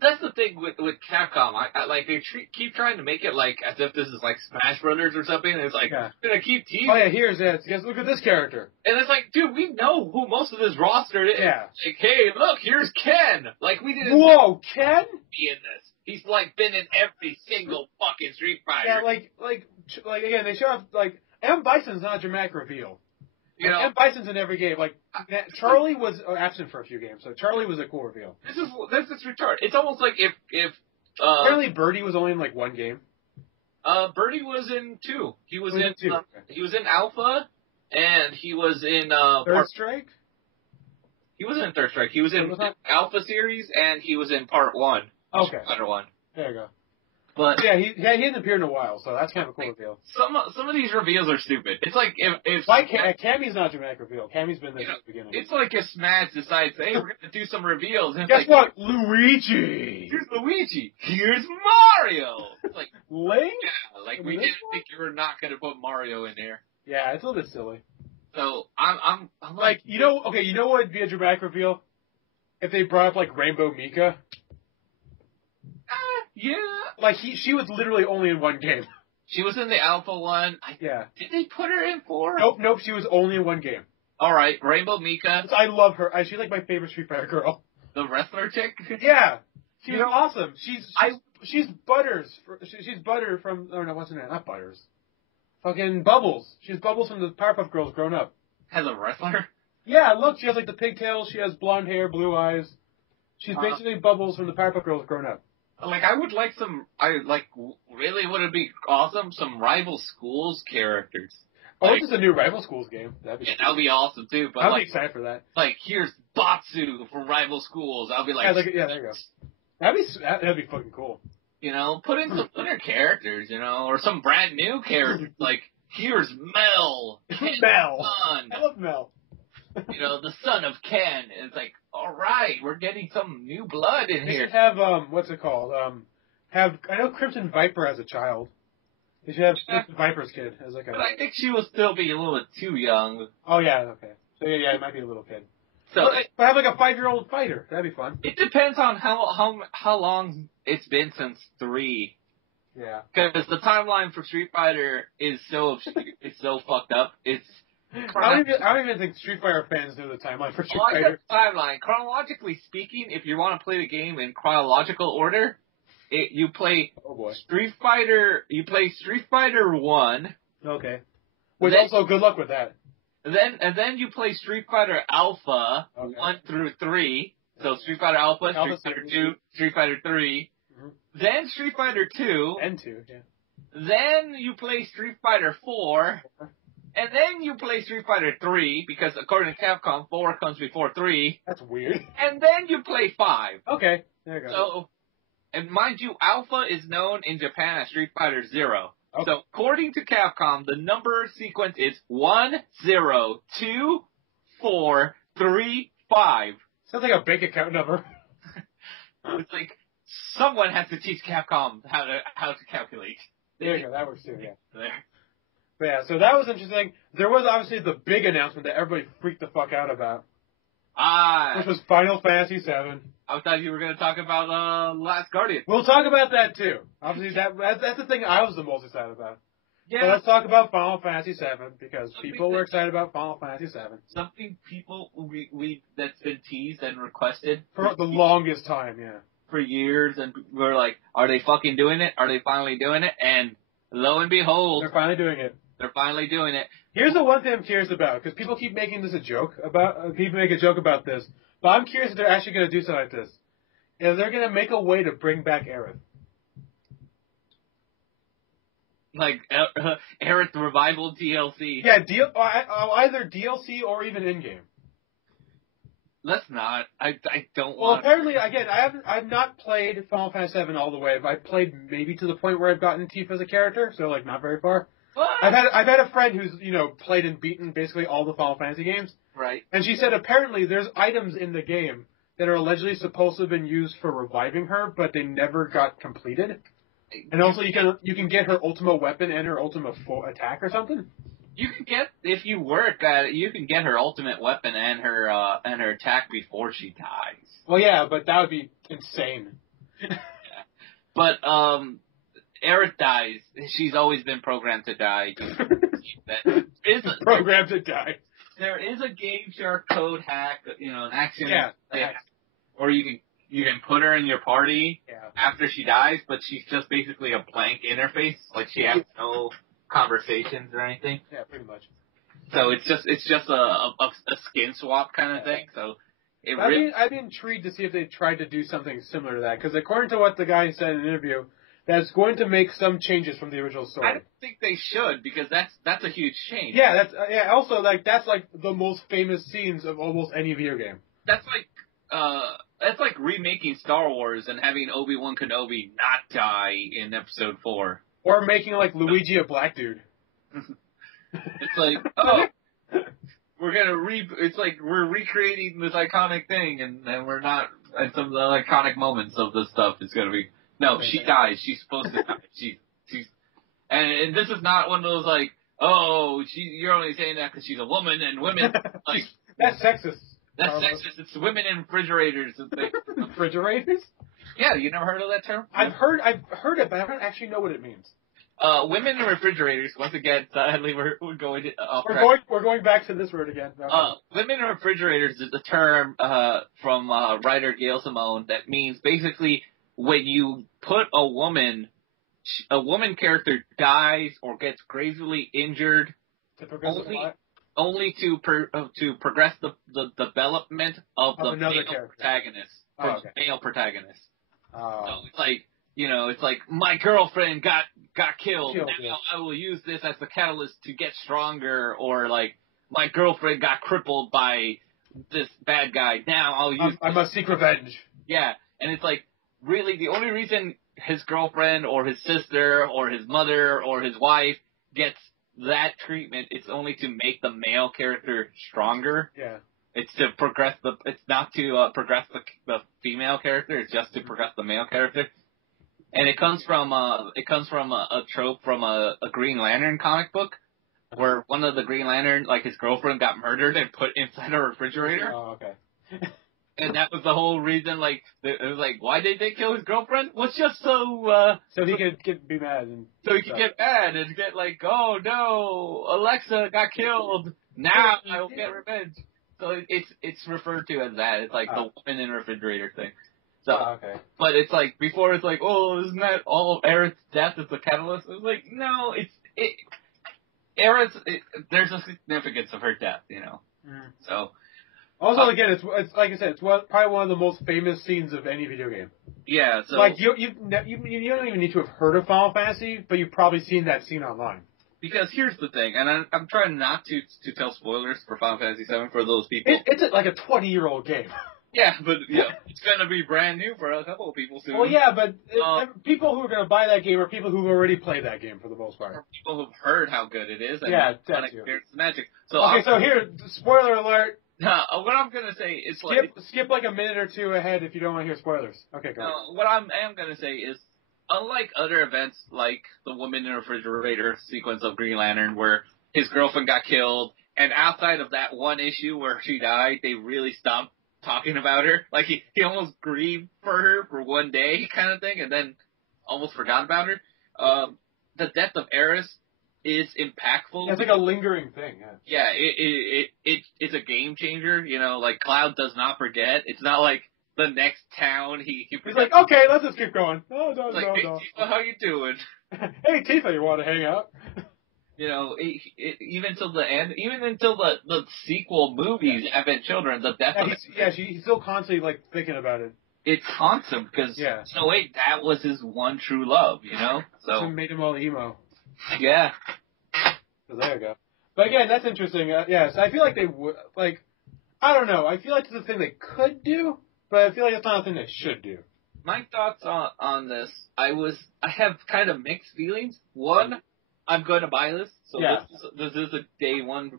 That's the thing with Capcom. They keep trying to make it like as if this is like Smash Brothers or something. And it's like, we're gonna keep teasing. Oh yeah, here's it. Yes, look at this character. And it's like, dude, we know who most of this roster is. Yeah. Like, hey, look, here's Ken. Like, we didn't. Whoa, Ken? Be in this. He's like been in every single fucking Street Fighter. Yeah, like again, they show up like M. Bison's not a dramatic reveal. You know, M. Bison's in every game. Like Charlie was absent for a few games, so Charlie was a cool reveal. This is retarded. It's almost like if apparently Birdie was only in like one game. Birdie was in 2. He was in 2. He was in Alpha, and he was in Third Strike. He wasn't in Third Strike. He was in Alpha series, and he was in Part 1. Okay. Part 1. There you go. But yeah, he hadn't appeared in a while, so that's kind of a cool reveal. Some of these reveals are stupid. It's like if Cammy's not a dramatic reveal. Cammy's been there since the beginning. It's like if Smash decides, hey, we're gonna do some reveals. And guess what? Luigi. Here's Luigi. Here's Mario. It's like Link. Yeah, like we didn't think you were not gonna put Mario in there. Yeah, it's a little bit silly. So I'm like you know what would be a dramatic reveal if they brought up like Rainbow Mika. Yeah. Like she was literally only in one game. She was in the Alpha one. Yeah. Did they put her in 4? Nope. She was only in one game. All right, Rainbow Mika. I love her. She's like my favorite Street Fighter girl. The wrestler chick. Yeah. She's awesome. She's Butters. She's Butter from. Oh no, what's her name? Not Butters. Fucking Bubbles. She's Bubbles from the Powerpuff Girls grown up. As a wrestler. Yeah. Look, she has like the pigtails. She has blonde hair, blue eyes. She's basically Bubbles from the Powerpuff Girls grown up. Like, I would like really would it be awesome, some Rival Schools characters. Oh, this is a new Rival Schools game. That'd be awesome, too. But I'd be excited for that. Like, here's Batsu from Rival Schools. I'll be like... Yeah, there you go. That'd be fucking cool. You know, put in some other characters, you know, or some brand new characters. Like, here's Mel. Mel. Son. I love Mel. You know, the son of Ken. And it's like, all right, we're getting some new blood in here. They should have, what's it called? I know Crimson Viper as a child. They should have Crimson Viper's kid as like a... But I think she will still be a little bit too young. Oh, yeah, okay. So, yeah, it might be a little kid. So but have like a 5-year-old fighter. That'd be fun. It depends on how long it's been since 3. Yeah. Because the timeline for Street Fighter is so fucked up. I don't even think Street Fighter fans know the timeline for Street Fighter. Timeline. Chronologically speaking, if you want to play the game in chronological order, you play Street Fighter. You play Street Fighter 1. Okay. Which also good luck with that. Then you play Street Fighter Alpha 1 through 3. So Street Fighter Alpha, Street Fighter 2, Street Fighter 3. Mm-hmm. Then Street Fighter 2. And 2, yeah. Then you play Street Fighter 4. And then you play Street Fighter 3, because according to Capcom, 4 comes before 3. That's weird. And then you play 5. Okay, there you go. So, and mind you, Alpha is known in Japan as Street Fighter 0. Okay. So, according to Capcom, the number sequence is 1, 0, 2, 4, 3, 5. Sounds like a bank account number. It's like, someone has to teach Capcom how to calculate. There you go, that works too, yeah. There. But yeah, so that was interesting. There was obviously the big announcement that everybody freaked the fuck out about. Which was Final Fantasy VII. I thought you were going to talk about Last Guardian. We'll talk about that too. Obviously, that's the thing I was the most excited about. Yeah. So let's talk about Final Fantasy VII, because people were excited about Final Fantasy VII. Something people that's been teased and requested. For the longest time, yeah. For years, and we're like, are they fucking doing it? Are they finally doing it? And lo and behold. They're finally doing it. They're finally doing it. Here's the one thing I'm curious about, because people keep making this a joke about. People make a joke about this, but I'm curious if they're actually going to do something like this. If they're going to make a way to bring back Aerith. Like Aerith Revival DLC. Yeah, either DLC or even in game. let's not. I don't Well, want. apparently, again, I've not played Final Fantasy VII all the way, but I've played maybe to the point where I've gotten Tifa as a character, so like not very far. What? I've had a friend who's played and beaten basically all the Final Fantasy games, Right. and she said apparently there's items in the game that are allegedly supposed to have been used for reviving her, but they never got completed. And also, you can get her ultimate weapon and her ultimate attack or something. You can get, if you work at it, you can get her ultimate weapon and her attack before she dies. Well, yeah, but that would be insane. Yeah. But Aerith dies. She's always been programmed to die. Programmed to die. There is a Game Shark code hack, an action. Yeah. Or you can put her in your party Yeah. after she dies, but she's just basically a blank interface. Like she has no conversations or anything. Yeah, pretty much. So it's just a skin swap kind of thing. So I'd be intrigued to see if they tried to do something similar to that, because according to what the guy said in an interview, that's going to make some changes from the original story. I don't think they should, because that's a huge change. Yeah, also that's like the most famous scenes of almost any video game. That's like remaking Star Wars and having Obi-Wan Kenobi not die in Episode 4. Or making like Luigi a black dude. It's like, it's like we're recreating this iconic thing, and we're not. And some of the iconic moments of this stuff is gonna be. No, she dies. She's supposed to die. She's, and this is not one of those like, you're only saying that because she's a woman, and women like that's sexist. That's sexist. It's women in refrigerators and things. Refrigerators? Yeah, you never heard of that term? I've heard it, but I don't actually know what it means. Women in refrigerators. Once again, sadly, we're going to, we're going back to this word again. Okay. Women in refrigerators is a term from writer Gail Simone that means basically when you put a woman character dies or gets gravely injured, only to progress the development of the male protagonist. Male protagonist. So it's like, it's like my girlfriend got killed. Now I will use this as the catalyst to get stronger, or like my girlfriend got crippled by this bad guy. Now I'll use. I must seek revenge. Yeah, and it's like really the only reason his girlfriend or his sister or his mother or his wife gets that treatment, it's only to make the male character stronger. Yeah. It's to progress it's not to progress the female character. It's just to progress the male character. And it comes from a trope from a Green Lantern comic book, where one of the Green Lantern, like his girlfriend, got murdered and put inside a refrigerator. Oh, okay. And that was the whole reason. Like it was like, why did they kill his girlfriend? Was just so he could be mad. So he could get mad and get like, oh no, Alexa got killed. Now I will get revenge. So it's referred to as that. It's like the woman in refrigerator thing. So, okay. But it's like, before it's like, oh, isn't that all of Aerith's death is the catalyst? It's like, no, there's a significance of her death, So. Also, again, it's like I said, it's probably one of the most famous scenes of any video game. Yeah, so. Like, you don't even need to have heard of Final Fantasy, but you've probably seen that scene online. Because here's the thing, and I'm trying not to tell spoilers for Final Fantasy VII for those people. It's like a 20-year-old game. Yeah, but it's going to be brand new for a couple of people soon. Well, yeah, but people who are going to buy that game are people who've already played that game for the most part. Or people who've heard how good it is and experienced the magic. So so here, spoiler alert. What I'm going to say is skip like a minute or two ahead if you don't want to hear spoilers. Okay, go on. What I am going to say is, unlike other events like the woman in a refrigerator sequence of Green Lantern where his girlfriend got killed, and outside of that one issue where she died, they really stopped talking about her. Like, he almost grieved for her for one day kind of thing, and then almost forgot about her. The death of Aerith is impactful. It's like a lingering thing. Yeah, it's a game changer. Like, Cloud does not forget. It's not like the next town he's like, okay, let's just keep going. No. Hey, Tifa, how you doing? Hey, Tifa, you want to hang out? Even till the end, even until the sequel movies, Advent Children, the death of he's still constantly, like, thinking about it. It haunts him, because, so wait, that was his one true love, So it made him all emo. Yeah. So there you go. But again, that's interesting. Yes, I feel like they would, like, I don't know. I feel like it's a thing they could do, but I feel like it's not a thing they should do. My thoughts on this, I have kind of mixed feelings. One, I'm going to buy this, so this is a day one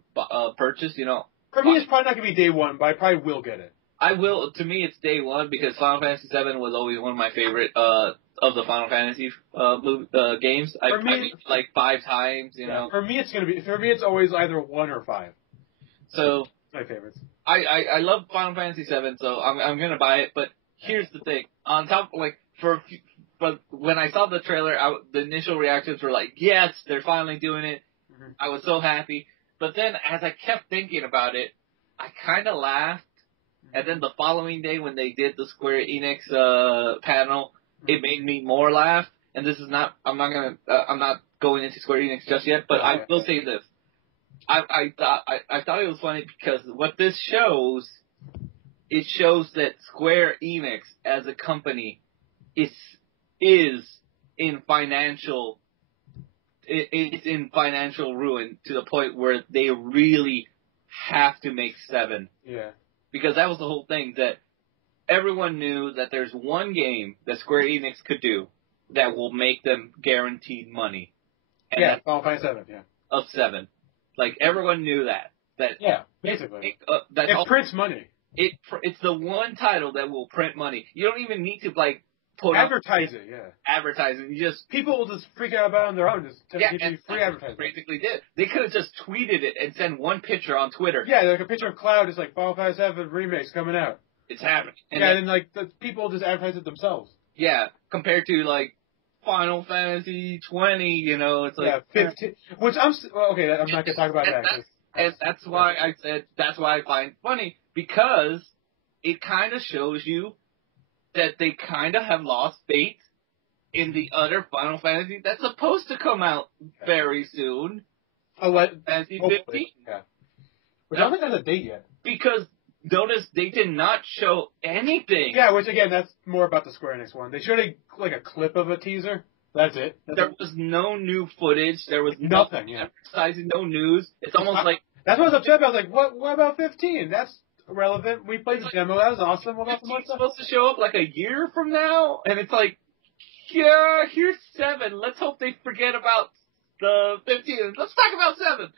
purchase, you know. For me, it's probably not going to be day one, but I probably will get it. I will. To me, it's day one because Final Fantasy VII was always one of my favorite of the Final Fantasy games. I beat it like 5 times, you know. For me, it's always either 1 or 5. So my favorites. I love Final Fantasy VII, so I'm gonna buy it. But here's the thing: on top, but when I saw the trailer, the initial reactions were like, "Yes, they're finally doing it." Mm-hmm. I was so happy. But then, as I kept thinking about it, I kind of laughed. And then the following day, when they did the Square Enix panel, it made me more laugh. And this is not. I'm not going into Square Enix just yet. But I will say this. I thought it was funny because what this shows, it shows that Square Enix as a company is in financial ruin to the point where they really have to make 7. Yeah. Because that was the whole thing, that everyone knew that there's one game that Square Enix could do that will make them guaranteed money. And Final Fantasy 7, yeah. Of 7. Like, everyone knew that. Yeah, basically. It prints money. It's the one title that will print money. You don't even need to, like, advertise it, yeah. Advertise it. You just... People will just freak out about it on their own. Just give you free advertising. Basically did. They could have just tweeted it and sent one picture on Twitter. Yeah, like a picture of Cloud is like, Final Fantasy 7 remake's coming out. It's happening. And then like, the people just advertise it themselves. Yeah, compared to, like, Final Fantasy 20, you know, it's like... Yeah, 15. Which I'm not going to talk about that. And that's why I said, that's why I find it funny, because it kind of shows you that they kind of have lost faith in the other Final Fantasy that's supposed to come out very soon. Fantasy 15. Yeah. Which I don't think there's a date yet. Because, notice, they did not show anything. Yeah, which again, that's more about the Square Enix one. They showed a clip of a teaser. That's it. There was no new footage. There was nothing. Advertising, no news. It's almost like... That's what I was upset about. I was like, what about 15? That's relevant. We played the demo. That was awesome. What about the month? It's supposed to show up like a year from now, and it's like, yeah, here's 7. Let's hope they forget about the 15. Let's talk about 7.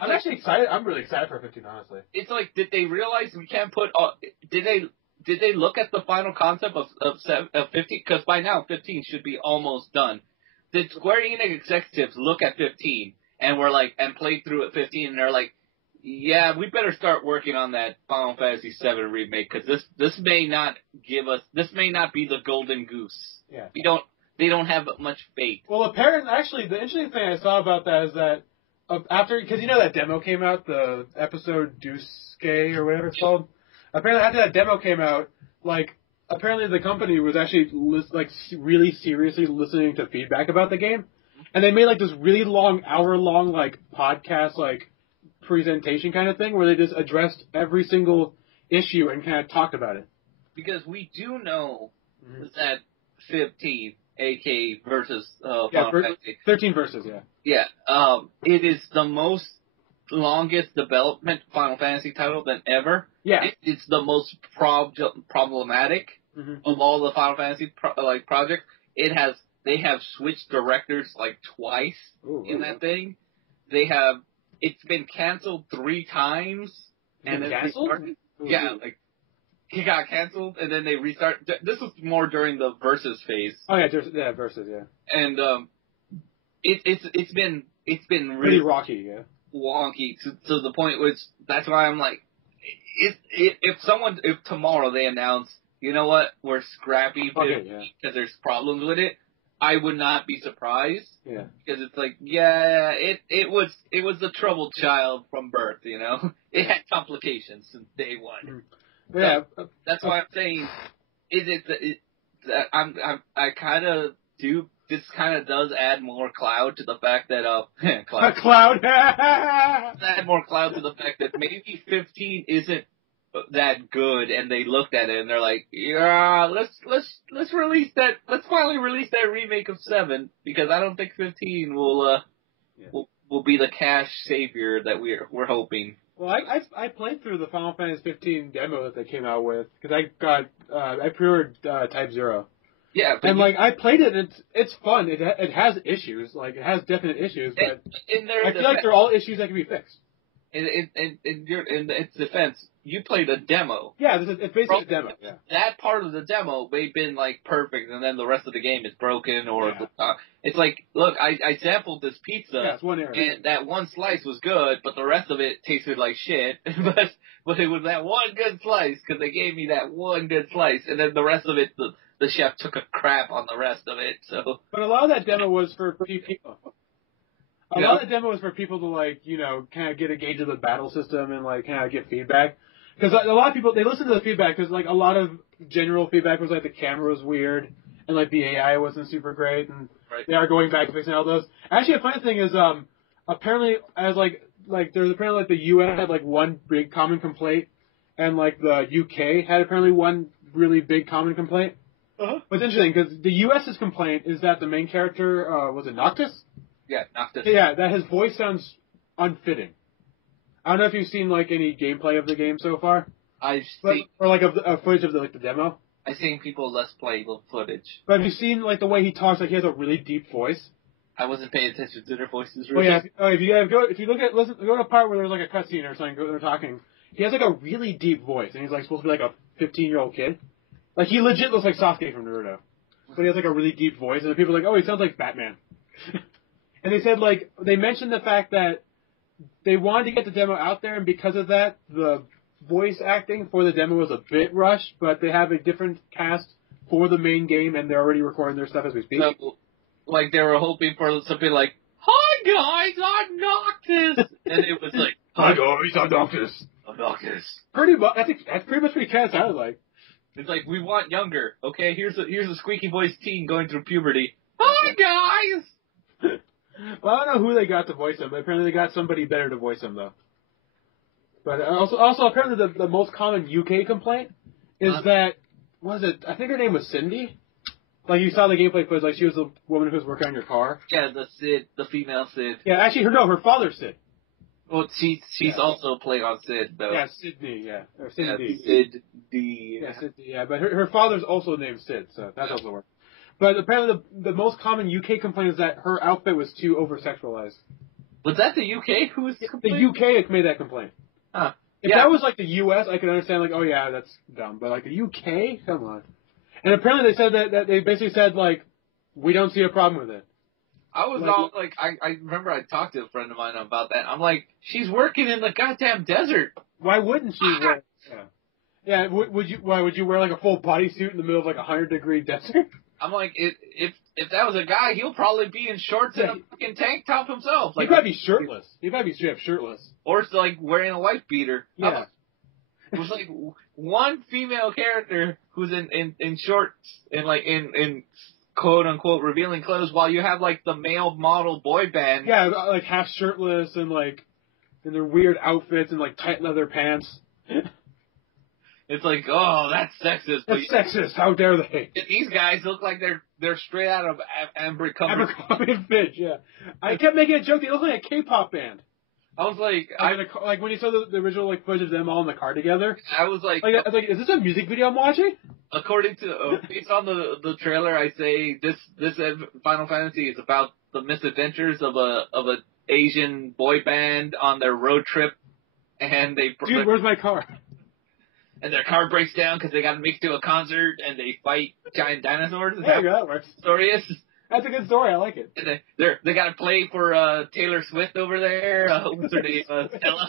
I'm actually excited. I'm really excited for 15, honestly. It's like, did they realize we can't put? Did they look at the final concept of 15? Because by now 15 should be almost done. Did Square Enix executives look at 15 and were like, and played through at 15, and they're like, yeah, we better start working on that Final Fantasy VII remake, because this may not be the golden goose. Yeah. They don't have much faith. Well, apparently, actually, the interesting thing I saw about that is that because you know that demo came out, the episode Duske or whatever it's called. Apparently, after that demo came out, like, apparently the company was actually really seriously listening to feedback about the game, and they made like this really long, hour-long like podcast like presentation kind of thing where they just addressed every single issue and kind of talked about it. Because we do know that 15, aka versus Final Fantasy 13 versus, yeah. Yeah, it is the most longest development Final Fantasy title than ever. Yeah. It's the most problematic of all the Final Fantasy projects. They have switched directors like twice in that thing. It's been canceled 3 times. And then canceled? Yeah, like, he got canceled, and then they restart. This was more during the Versus phase. Oh, yeah, Versus, yeah. And, it's been really pretty rocky, yeah. Wonky to the point which, that's why I'm like, if tomorrow they announce, you know what, we're scrappy because there's problems with it, I would not be surprised. Yeah. Because it's like, yeah, it was the troubled child from birth, you know? It had complications since day one. Yeah. So, that's why I'm saying, I kind of do, this kind of does add more cloud to the fact that, Cloud! add more cloud to the fact that maybe 15 isn't that good, and they looked at it and they're like, yeah, let's release that. Let's finally release that remake of 7, because I don't think 15 will be the cash savior that we're hoping. Well, I played through the Final Fantasy 15 demo that they came out with because I pre-ordered Type 0. Yeah, and like I played it, and it's fun. It has issues, like it has definite issues, but I feel like they're all issues that can be fixed. In its defense, you played a demo. Yeah, it's basically a demo. Yeah. That part of the demo may have been like perfect, and then the rest of the game is broken, or it's like, look, I sampled this pizza, it's one area. and that one slice was good, but the rest of it tasted like shit. but it was that one good slice because they gave me that one good slice, and then the rest of it, the chef took a crap on the rest of it. So, but a lot of that demo was for people. A lot of the demo was for people to, like, you know, kind of get a gauge of the battle system and, like, kind of get feedback. Because a lot of people, they listen to the feedback because, like, a lot of general feedback was, like, the camera was weird and, like, the AI wasn't super great, and they are going back and fixing all those. Actually, a funny thing is, apparently, as, there's apparently, like, the US had, like, one big common complaint, and, like, the UK had apparently one really big common complaint. Uh-huh. But it's interesting, because the US's complaint is that the main character, was it Noctis? Yeah, Noctis. Yeah, that his voice sounds unfitting. I don't know if you've seen, like, any gameplay of the game so far. I've seen... Or, like, a footage of, the demo. I've seen people Let's Play the footage. But have you seen, like, the way he talks? Like, he has a really deep voice. I wasn't paying attention to their voices. Really. Oh, yeah. If you go to a part where there's, like, a cutscene or something, they're talking, he has, like, a really deep voice, and he's, like, supposed to be, like, a 15-year-old kid. Like, he legit looks like Sasuke from Naruto. But he has, like, a really deep voice, and the people are like, oh, he sounds like Batman. And they said, like, they mentioned the fact that they wanted to get the demo out there, and because of that, the voice acting for the demo was a bit rushed, but they have a different cast for the main game, and they're already recording their stuff as we speak. So, like, they were hoping for something like, hi guys, I'm Noctis! And it was like, hi guys, I'm Noctis. I'm Noctis. Pretty much, that's pretty much what he kind of sounded like. It's like, we want younger, okay? Here's a squeaky voiced teen going through puberty. Hi guys! Well, I don't know who they got to voice him, but apparently they got somebody better to voice him, though. But also apparently the most common UK complaint is that, what is it? I think her name was Cindy. Like, you saw the gameplay footage, like, she was the woman who was working on your car. Yeah, the female Sid. Yeah, actually, her father's Sid. Well, she's also playing on Sid, though. Yeah, Sydney, yeah. Or Cindy. Sid D. Yeah, Sydney, yeah. But her father's also named Sid, so that also works. But apparently the most common UK complaint is that her outfit was too over-sexualized. Was that the UK who was complaining? The UK made that complaint. Huh. If that was like the US, I could understand, like, oh yeah, that's dumb. But like the UK? Come on. And apparently they said that they basically said, like, we don't see a problem with it. I was all like, I remember I talked to a friend of mine about that. I'm like, she's working in the goddamn desert. Why wouldn't she wear? Yeah. Would you wear like a full bodysuit in the middle of like 100-degree desert? I'm like, if that was a guy, he'll probably be in shorts and a fucking tank top himself. Like, he'd probably be shirtless. He'd probably be straight up shirtless. Or it's like wearing a wife beater. Yeah. It was like one female character who's in shorts and like in quote unquote revealing clothes, while you have like the male model boy band. Yeah, like half shirtless and like in their weird outfits and like tight leather pants. It's like, oh, that's sexist. That's sexist. How dare they? These guys look like they're straight out of Abercrombie and Fitch. Yeah, I kept making a joke. They look like a K-pop band. I was like, like when you saw the original like footage of them all in the car together. I was like, is this a music video I'm watching? According to based on the trailer, I say this Final Fantasy is about the misadventures of a Asian boy band on their road trip, and Dude, where's my car? And their car breaks down because they got to make it to a concert, and they fight giant dinosaurs. Yeah, that works. Story is. That's a good story. I like it. And they got to play for Taylor Swift over there. What's her name? Stella.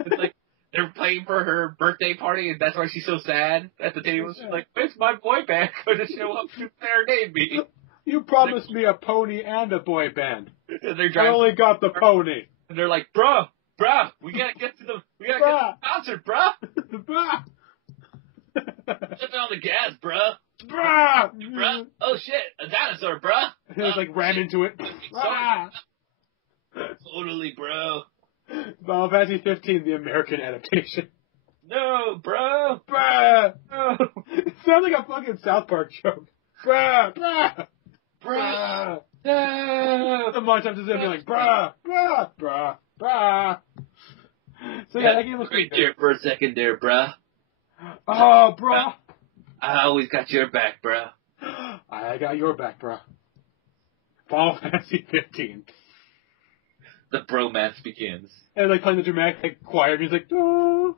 It's like they're playing for her birthday party, and that's why she's so sad at the table. She's like, "It's my boy band going to show up to serenade me." You promised me a pony and a boy band. And they're driving. I only got the pony. And they're like, "Bruh, we gotta get to the concert, bruh." Step on the gas, bruh. Bruh. Oh shit, a dinosaur, bruh. He was like ran into it. Totally, bro. Final Fantasy 15, the American adaptation. No, bro. Bruh. No. It sounds like a fucking South Park joke. Bruh. No. The much I'm just gonna be like, bruh. So yeah, that game was pretty right there good. for a second there, bruh. Oh, bruh. I always got your back, bruh. I got your back, bruh. Final Fantasy 15. The bromance begins. And like playing the dramatic like, choir music. Bruh.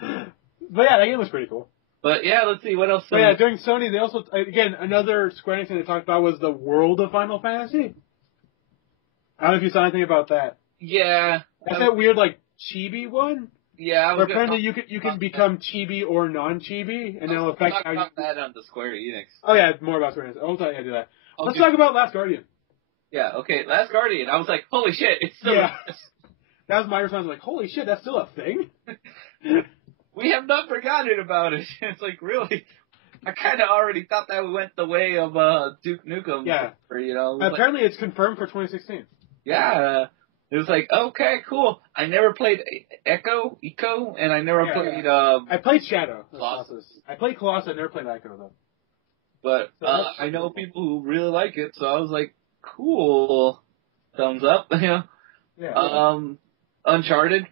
But yeah, that game was pretty cool. But yeah, let's see what else. But yeah, during Sony, they also again another Square Enix thing they talked about was the world of Final Fantasy. I don't know if you saw anything about that. Yeah, That's that weird like chibi one. Yeah, I was where apparently you can become chibi or non-chibi, and it'll affect how you. Talk about that on the Square Enix. Oh yeah, more about Square Enix. I'll tell you how to do that. Let's talk about Last Guardian. Yeah, okay, Last Guardian. I was like, holy shit, it's still. Yeah. That was my response. Like, holy shit, that's still a thing. We have not forgotten about it. It's like, really? I kind of already thought that went the way of Duke Nukem. Yeah. Or, you know. Apparently, it's confirmed for 2016. Yeah. It was like, okay, cool. I never played Echo, and I never played. I played Shadow. Colossus. I played Colossus. I never played Echo though. But I know people who really like it, so I was like, cool. Thumbs up. Yeah. Yeah. Uncharted.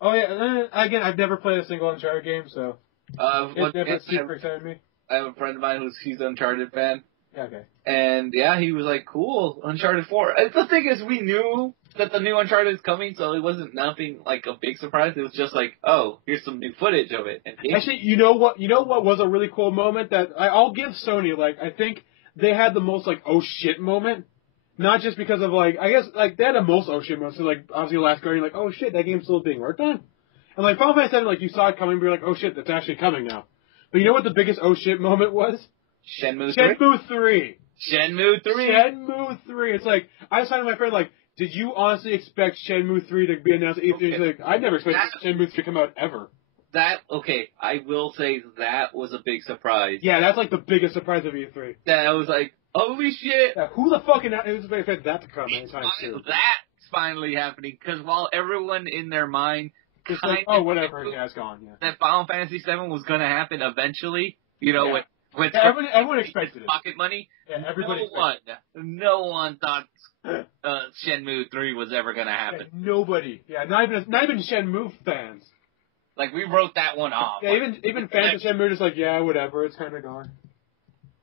Oh yeah. Again, I've never played a single Uncharted game, so it super excited me. I have a friend of mine he's an Uncharted fan. Yeah, okay. And yeah, he was like, cool, Uncharted 4. The thing is, we knew that the new Uncharted is coming, so it wasn't nothing like a big surprise. It was just like, oh, here's some new footage of it. And actually, you know what was a really cool moment that I'll give Sony, like, I think they had the most, like, oh shit moment. Not just because of, like, I guess, like, they had the most oh shit moment. So, like, obviously Last Guardian, like, oh shit, that game's still being worked on. And, like, Final Fantasy VII, like, you saw it coming, but you're like, oh shit, that's actually coming now. But you know what the biggest oh shit moment was? Shenmue 3. Shenmue 3. Shenmue 3. Shenmue 3. It's like, I was talking to my friend, like, did you honestly expect Shenmue 3 to be announced at E3? He's like, I never expected Shenmue 3 to come out ever. I will say that was a big surprise. Yeah, that's like the biggest surprise of E3. That I was like, holy shit. Yeah, who the fuck expected that to come anytime soon? That's finally happening, because while everyone in their mind like, oh, whatever, yeah, it's gone, yeah. That Final Fantasy VII was going to happen eventually, you know, with everyone expected it. Pocket money. Yeah, everybody no one thought Shenmue 3 was ever going to happen. Yeah, nobody. Yeah, not even Shenmue fans. Like, we wrote that one off. Yeah, even fans of Shenmue are just like, yeah, whatever, it's kind of gone.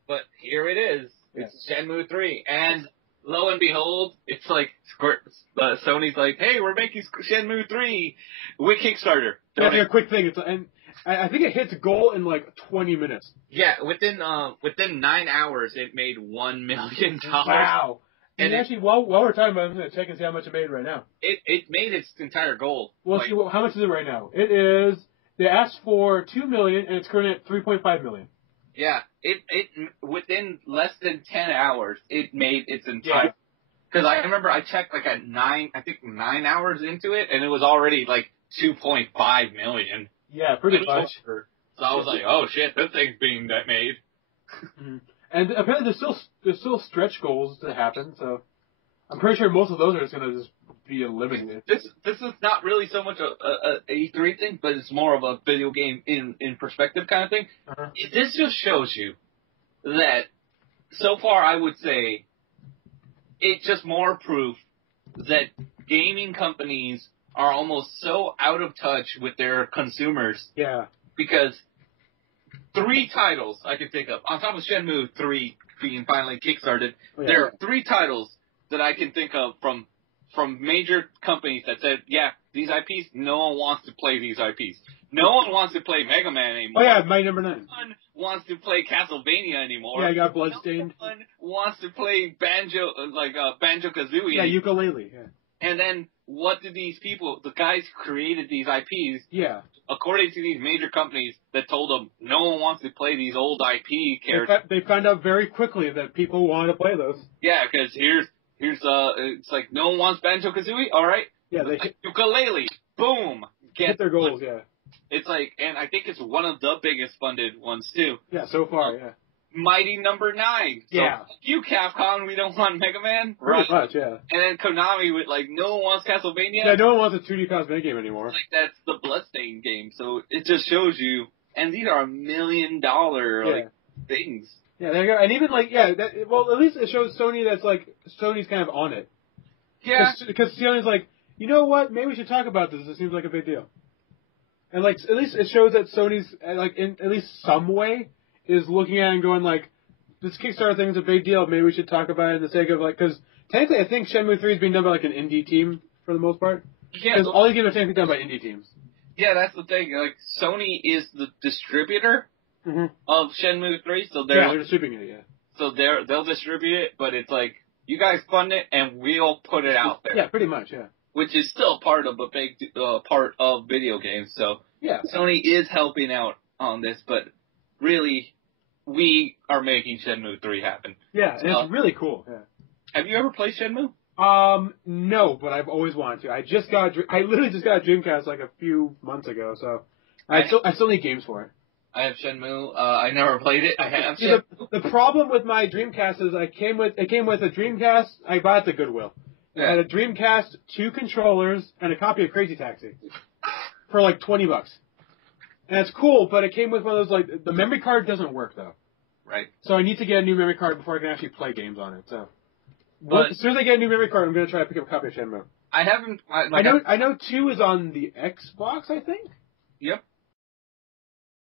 But here it is. It's Shenmue 3. And lo and behold, it's like, Sony's like, hey, we're making Shenmue 3 with Kickstarter. Yeah, a quick thing. And I think it hits goal in like 20 minutes. Yeah, within 9 hours, it made $1 million. Wow. And actually, while we're talking about it, I'm going to check and see how much it made right now. It made its entire goal. Well, see, how much is it right now? It is, they asked for $2 million, and it's currently at $3.5 million. Yeah, it within less than 10 hours, it made its entire. Because I remember I checked like at 9 hours into it, and it was already like 2.5 million. Yeah, pretty much. So I was like, oh shit, this thing's being made. Mm-hmm. And apparently there's still stretch goals to happen, so I'm pretty sure most of those are just going to just be eliminated. This is not really so much a E3 thing, but it's more of a video game in perspective kind of thing. Uh-huh. This just shows you that so far I would say it's just more proof that gaming companies are almost so out of touch with their consumers. Yeah. Because 3 titles I can think of, on top of Shenmue 3 being finally kickstarted, there are 3 titles that I can think of from major companies that said, yeah, these IPs, no one wants to play these IPs. No one wants to play Mega Man anymore. Oh yeah, my number 9. No one wants to play Castlevania anymore. Yeah, I got Bloodstained. No one wants to play Banjo-Kazooie. Yeah, ukulele. Yeah. And then what did these people, the guys who created these IPs, according to these major companies that told them no one wants to play these old IP characters. They found out very quickly that people wanted to play those. Yeah, because here's it's like no one wants Banjo-Kazooie, all right? Yeah, they like, ukulele, boom, hit their goals. Yeah. It's like, and I think it's one of the biggest funded ones too. Yeah, so far, yeah. Mighty number 9. So, yeah. You Capcom, we don't want Mega Man. Pretty much, yeah. And then Konami with like, no one wants Castlevania. Yeah, no one wants a 2D Cosmic game anymore. Like that's the Bloodstained game. So it just shows you, and these are $1 million like things. Yeah, there you go. And even like, well, at least it shows Sony that's like, Sony's kind of on it. Yeah. Because Sony's like, you know what? Maybe we should talk about this. It seems like a big deal. And like, at least it shows that Sony's like in at least some way is looking at it and going like, this Kickstarter thing is a big deal. Maybe we should talk about it in the sake of like, because technically I think Shenmue 3 is being done by like an indie team for the most part. Yeah. Because all these games are technically done by indie teams. Yeah, that's the thing. Like, Sony is the distributor of Shenmue 3, so they're distributing it. Yeah. So they'll distribute it, but it's like, you guys fund it and we'll put it out there. Yeah, pretty much. Yeah. Which is still part of a big part of video games. So yeah, Sony is helping out on this, but really, we are making Shenmue 3 happen. Yeah, and it's really cool. Yeah. Have you ever played Shenmue? No, but I've always wanted to. I literally just got a Dreamcast like a few months ago, so I still need games for it. I have Shenmue. I never played it. I have Shenmue. The problem with my Dreamcast is it came with a Dreamcast. I bought it at the Goodwill. It had a Dreamcast, 2 controllers, and a copy of Crazy Taxi for like $20. And it's cool, but it came with one of those like the memory card doesn't work though. Right. So I need to get a new memory card before I can actually play games on it. So, but as soon as I get a new memory card, I'm gonna try to pick up a copy of Shenmue. I haven't. I know 2 is on the Xbox, I think. Yep.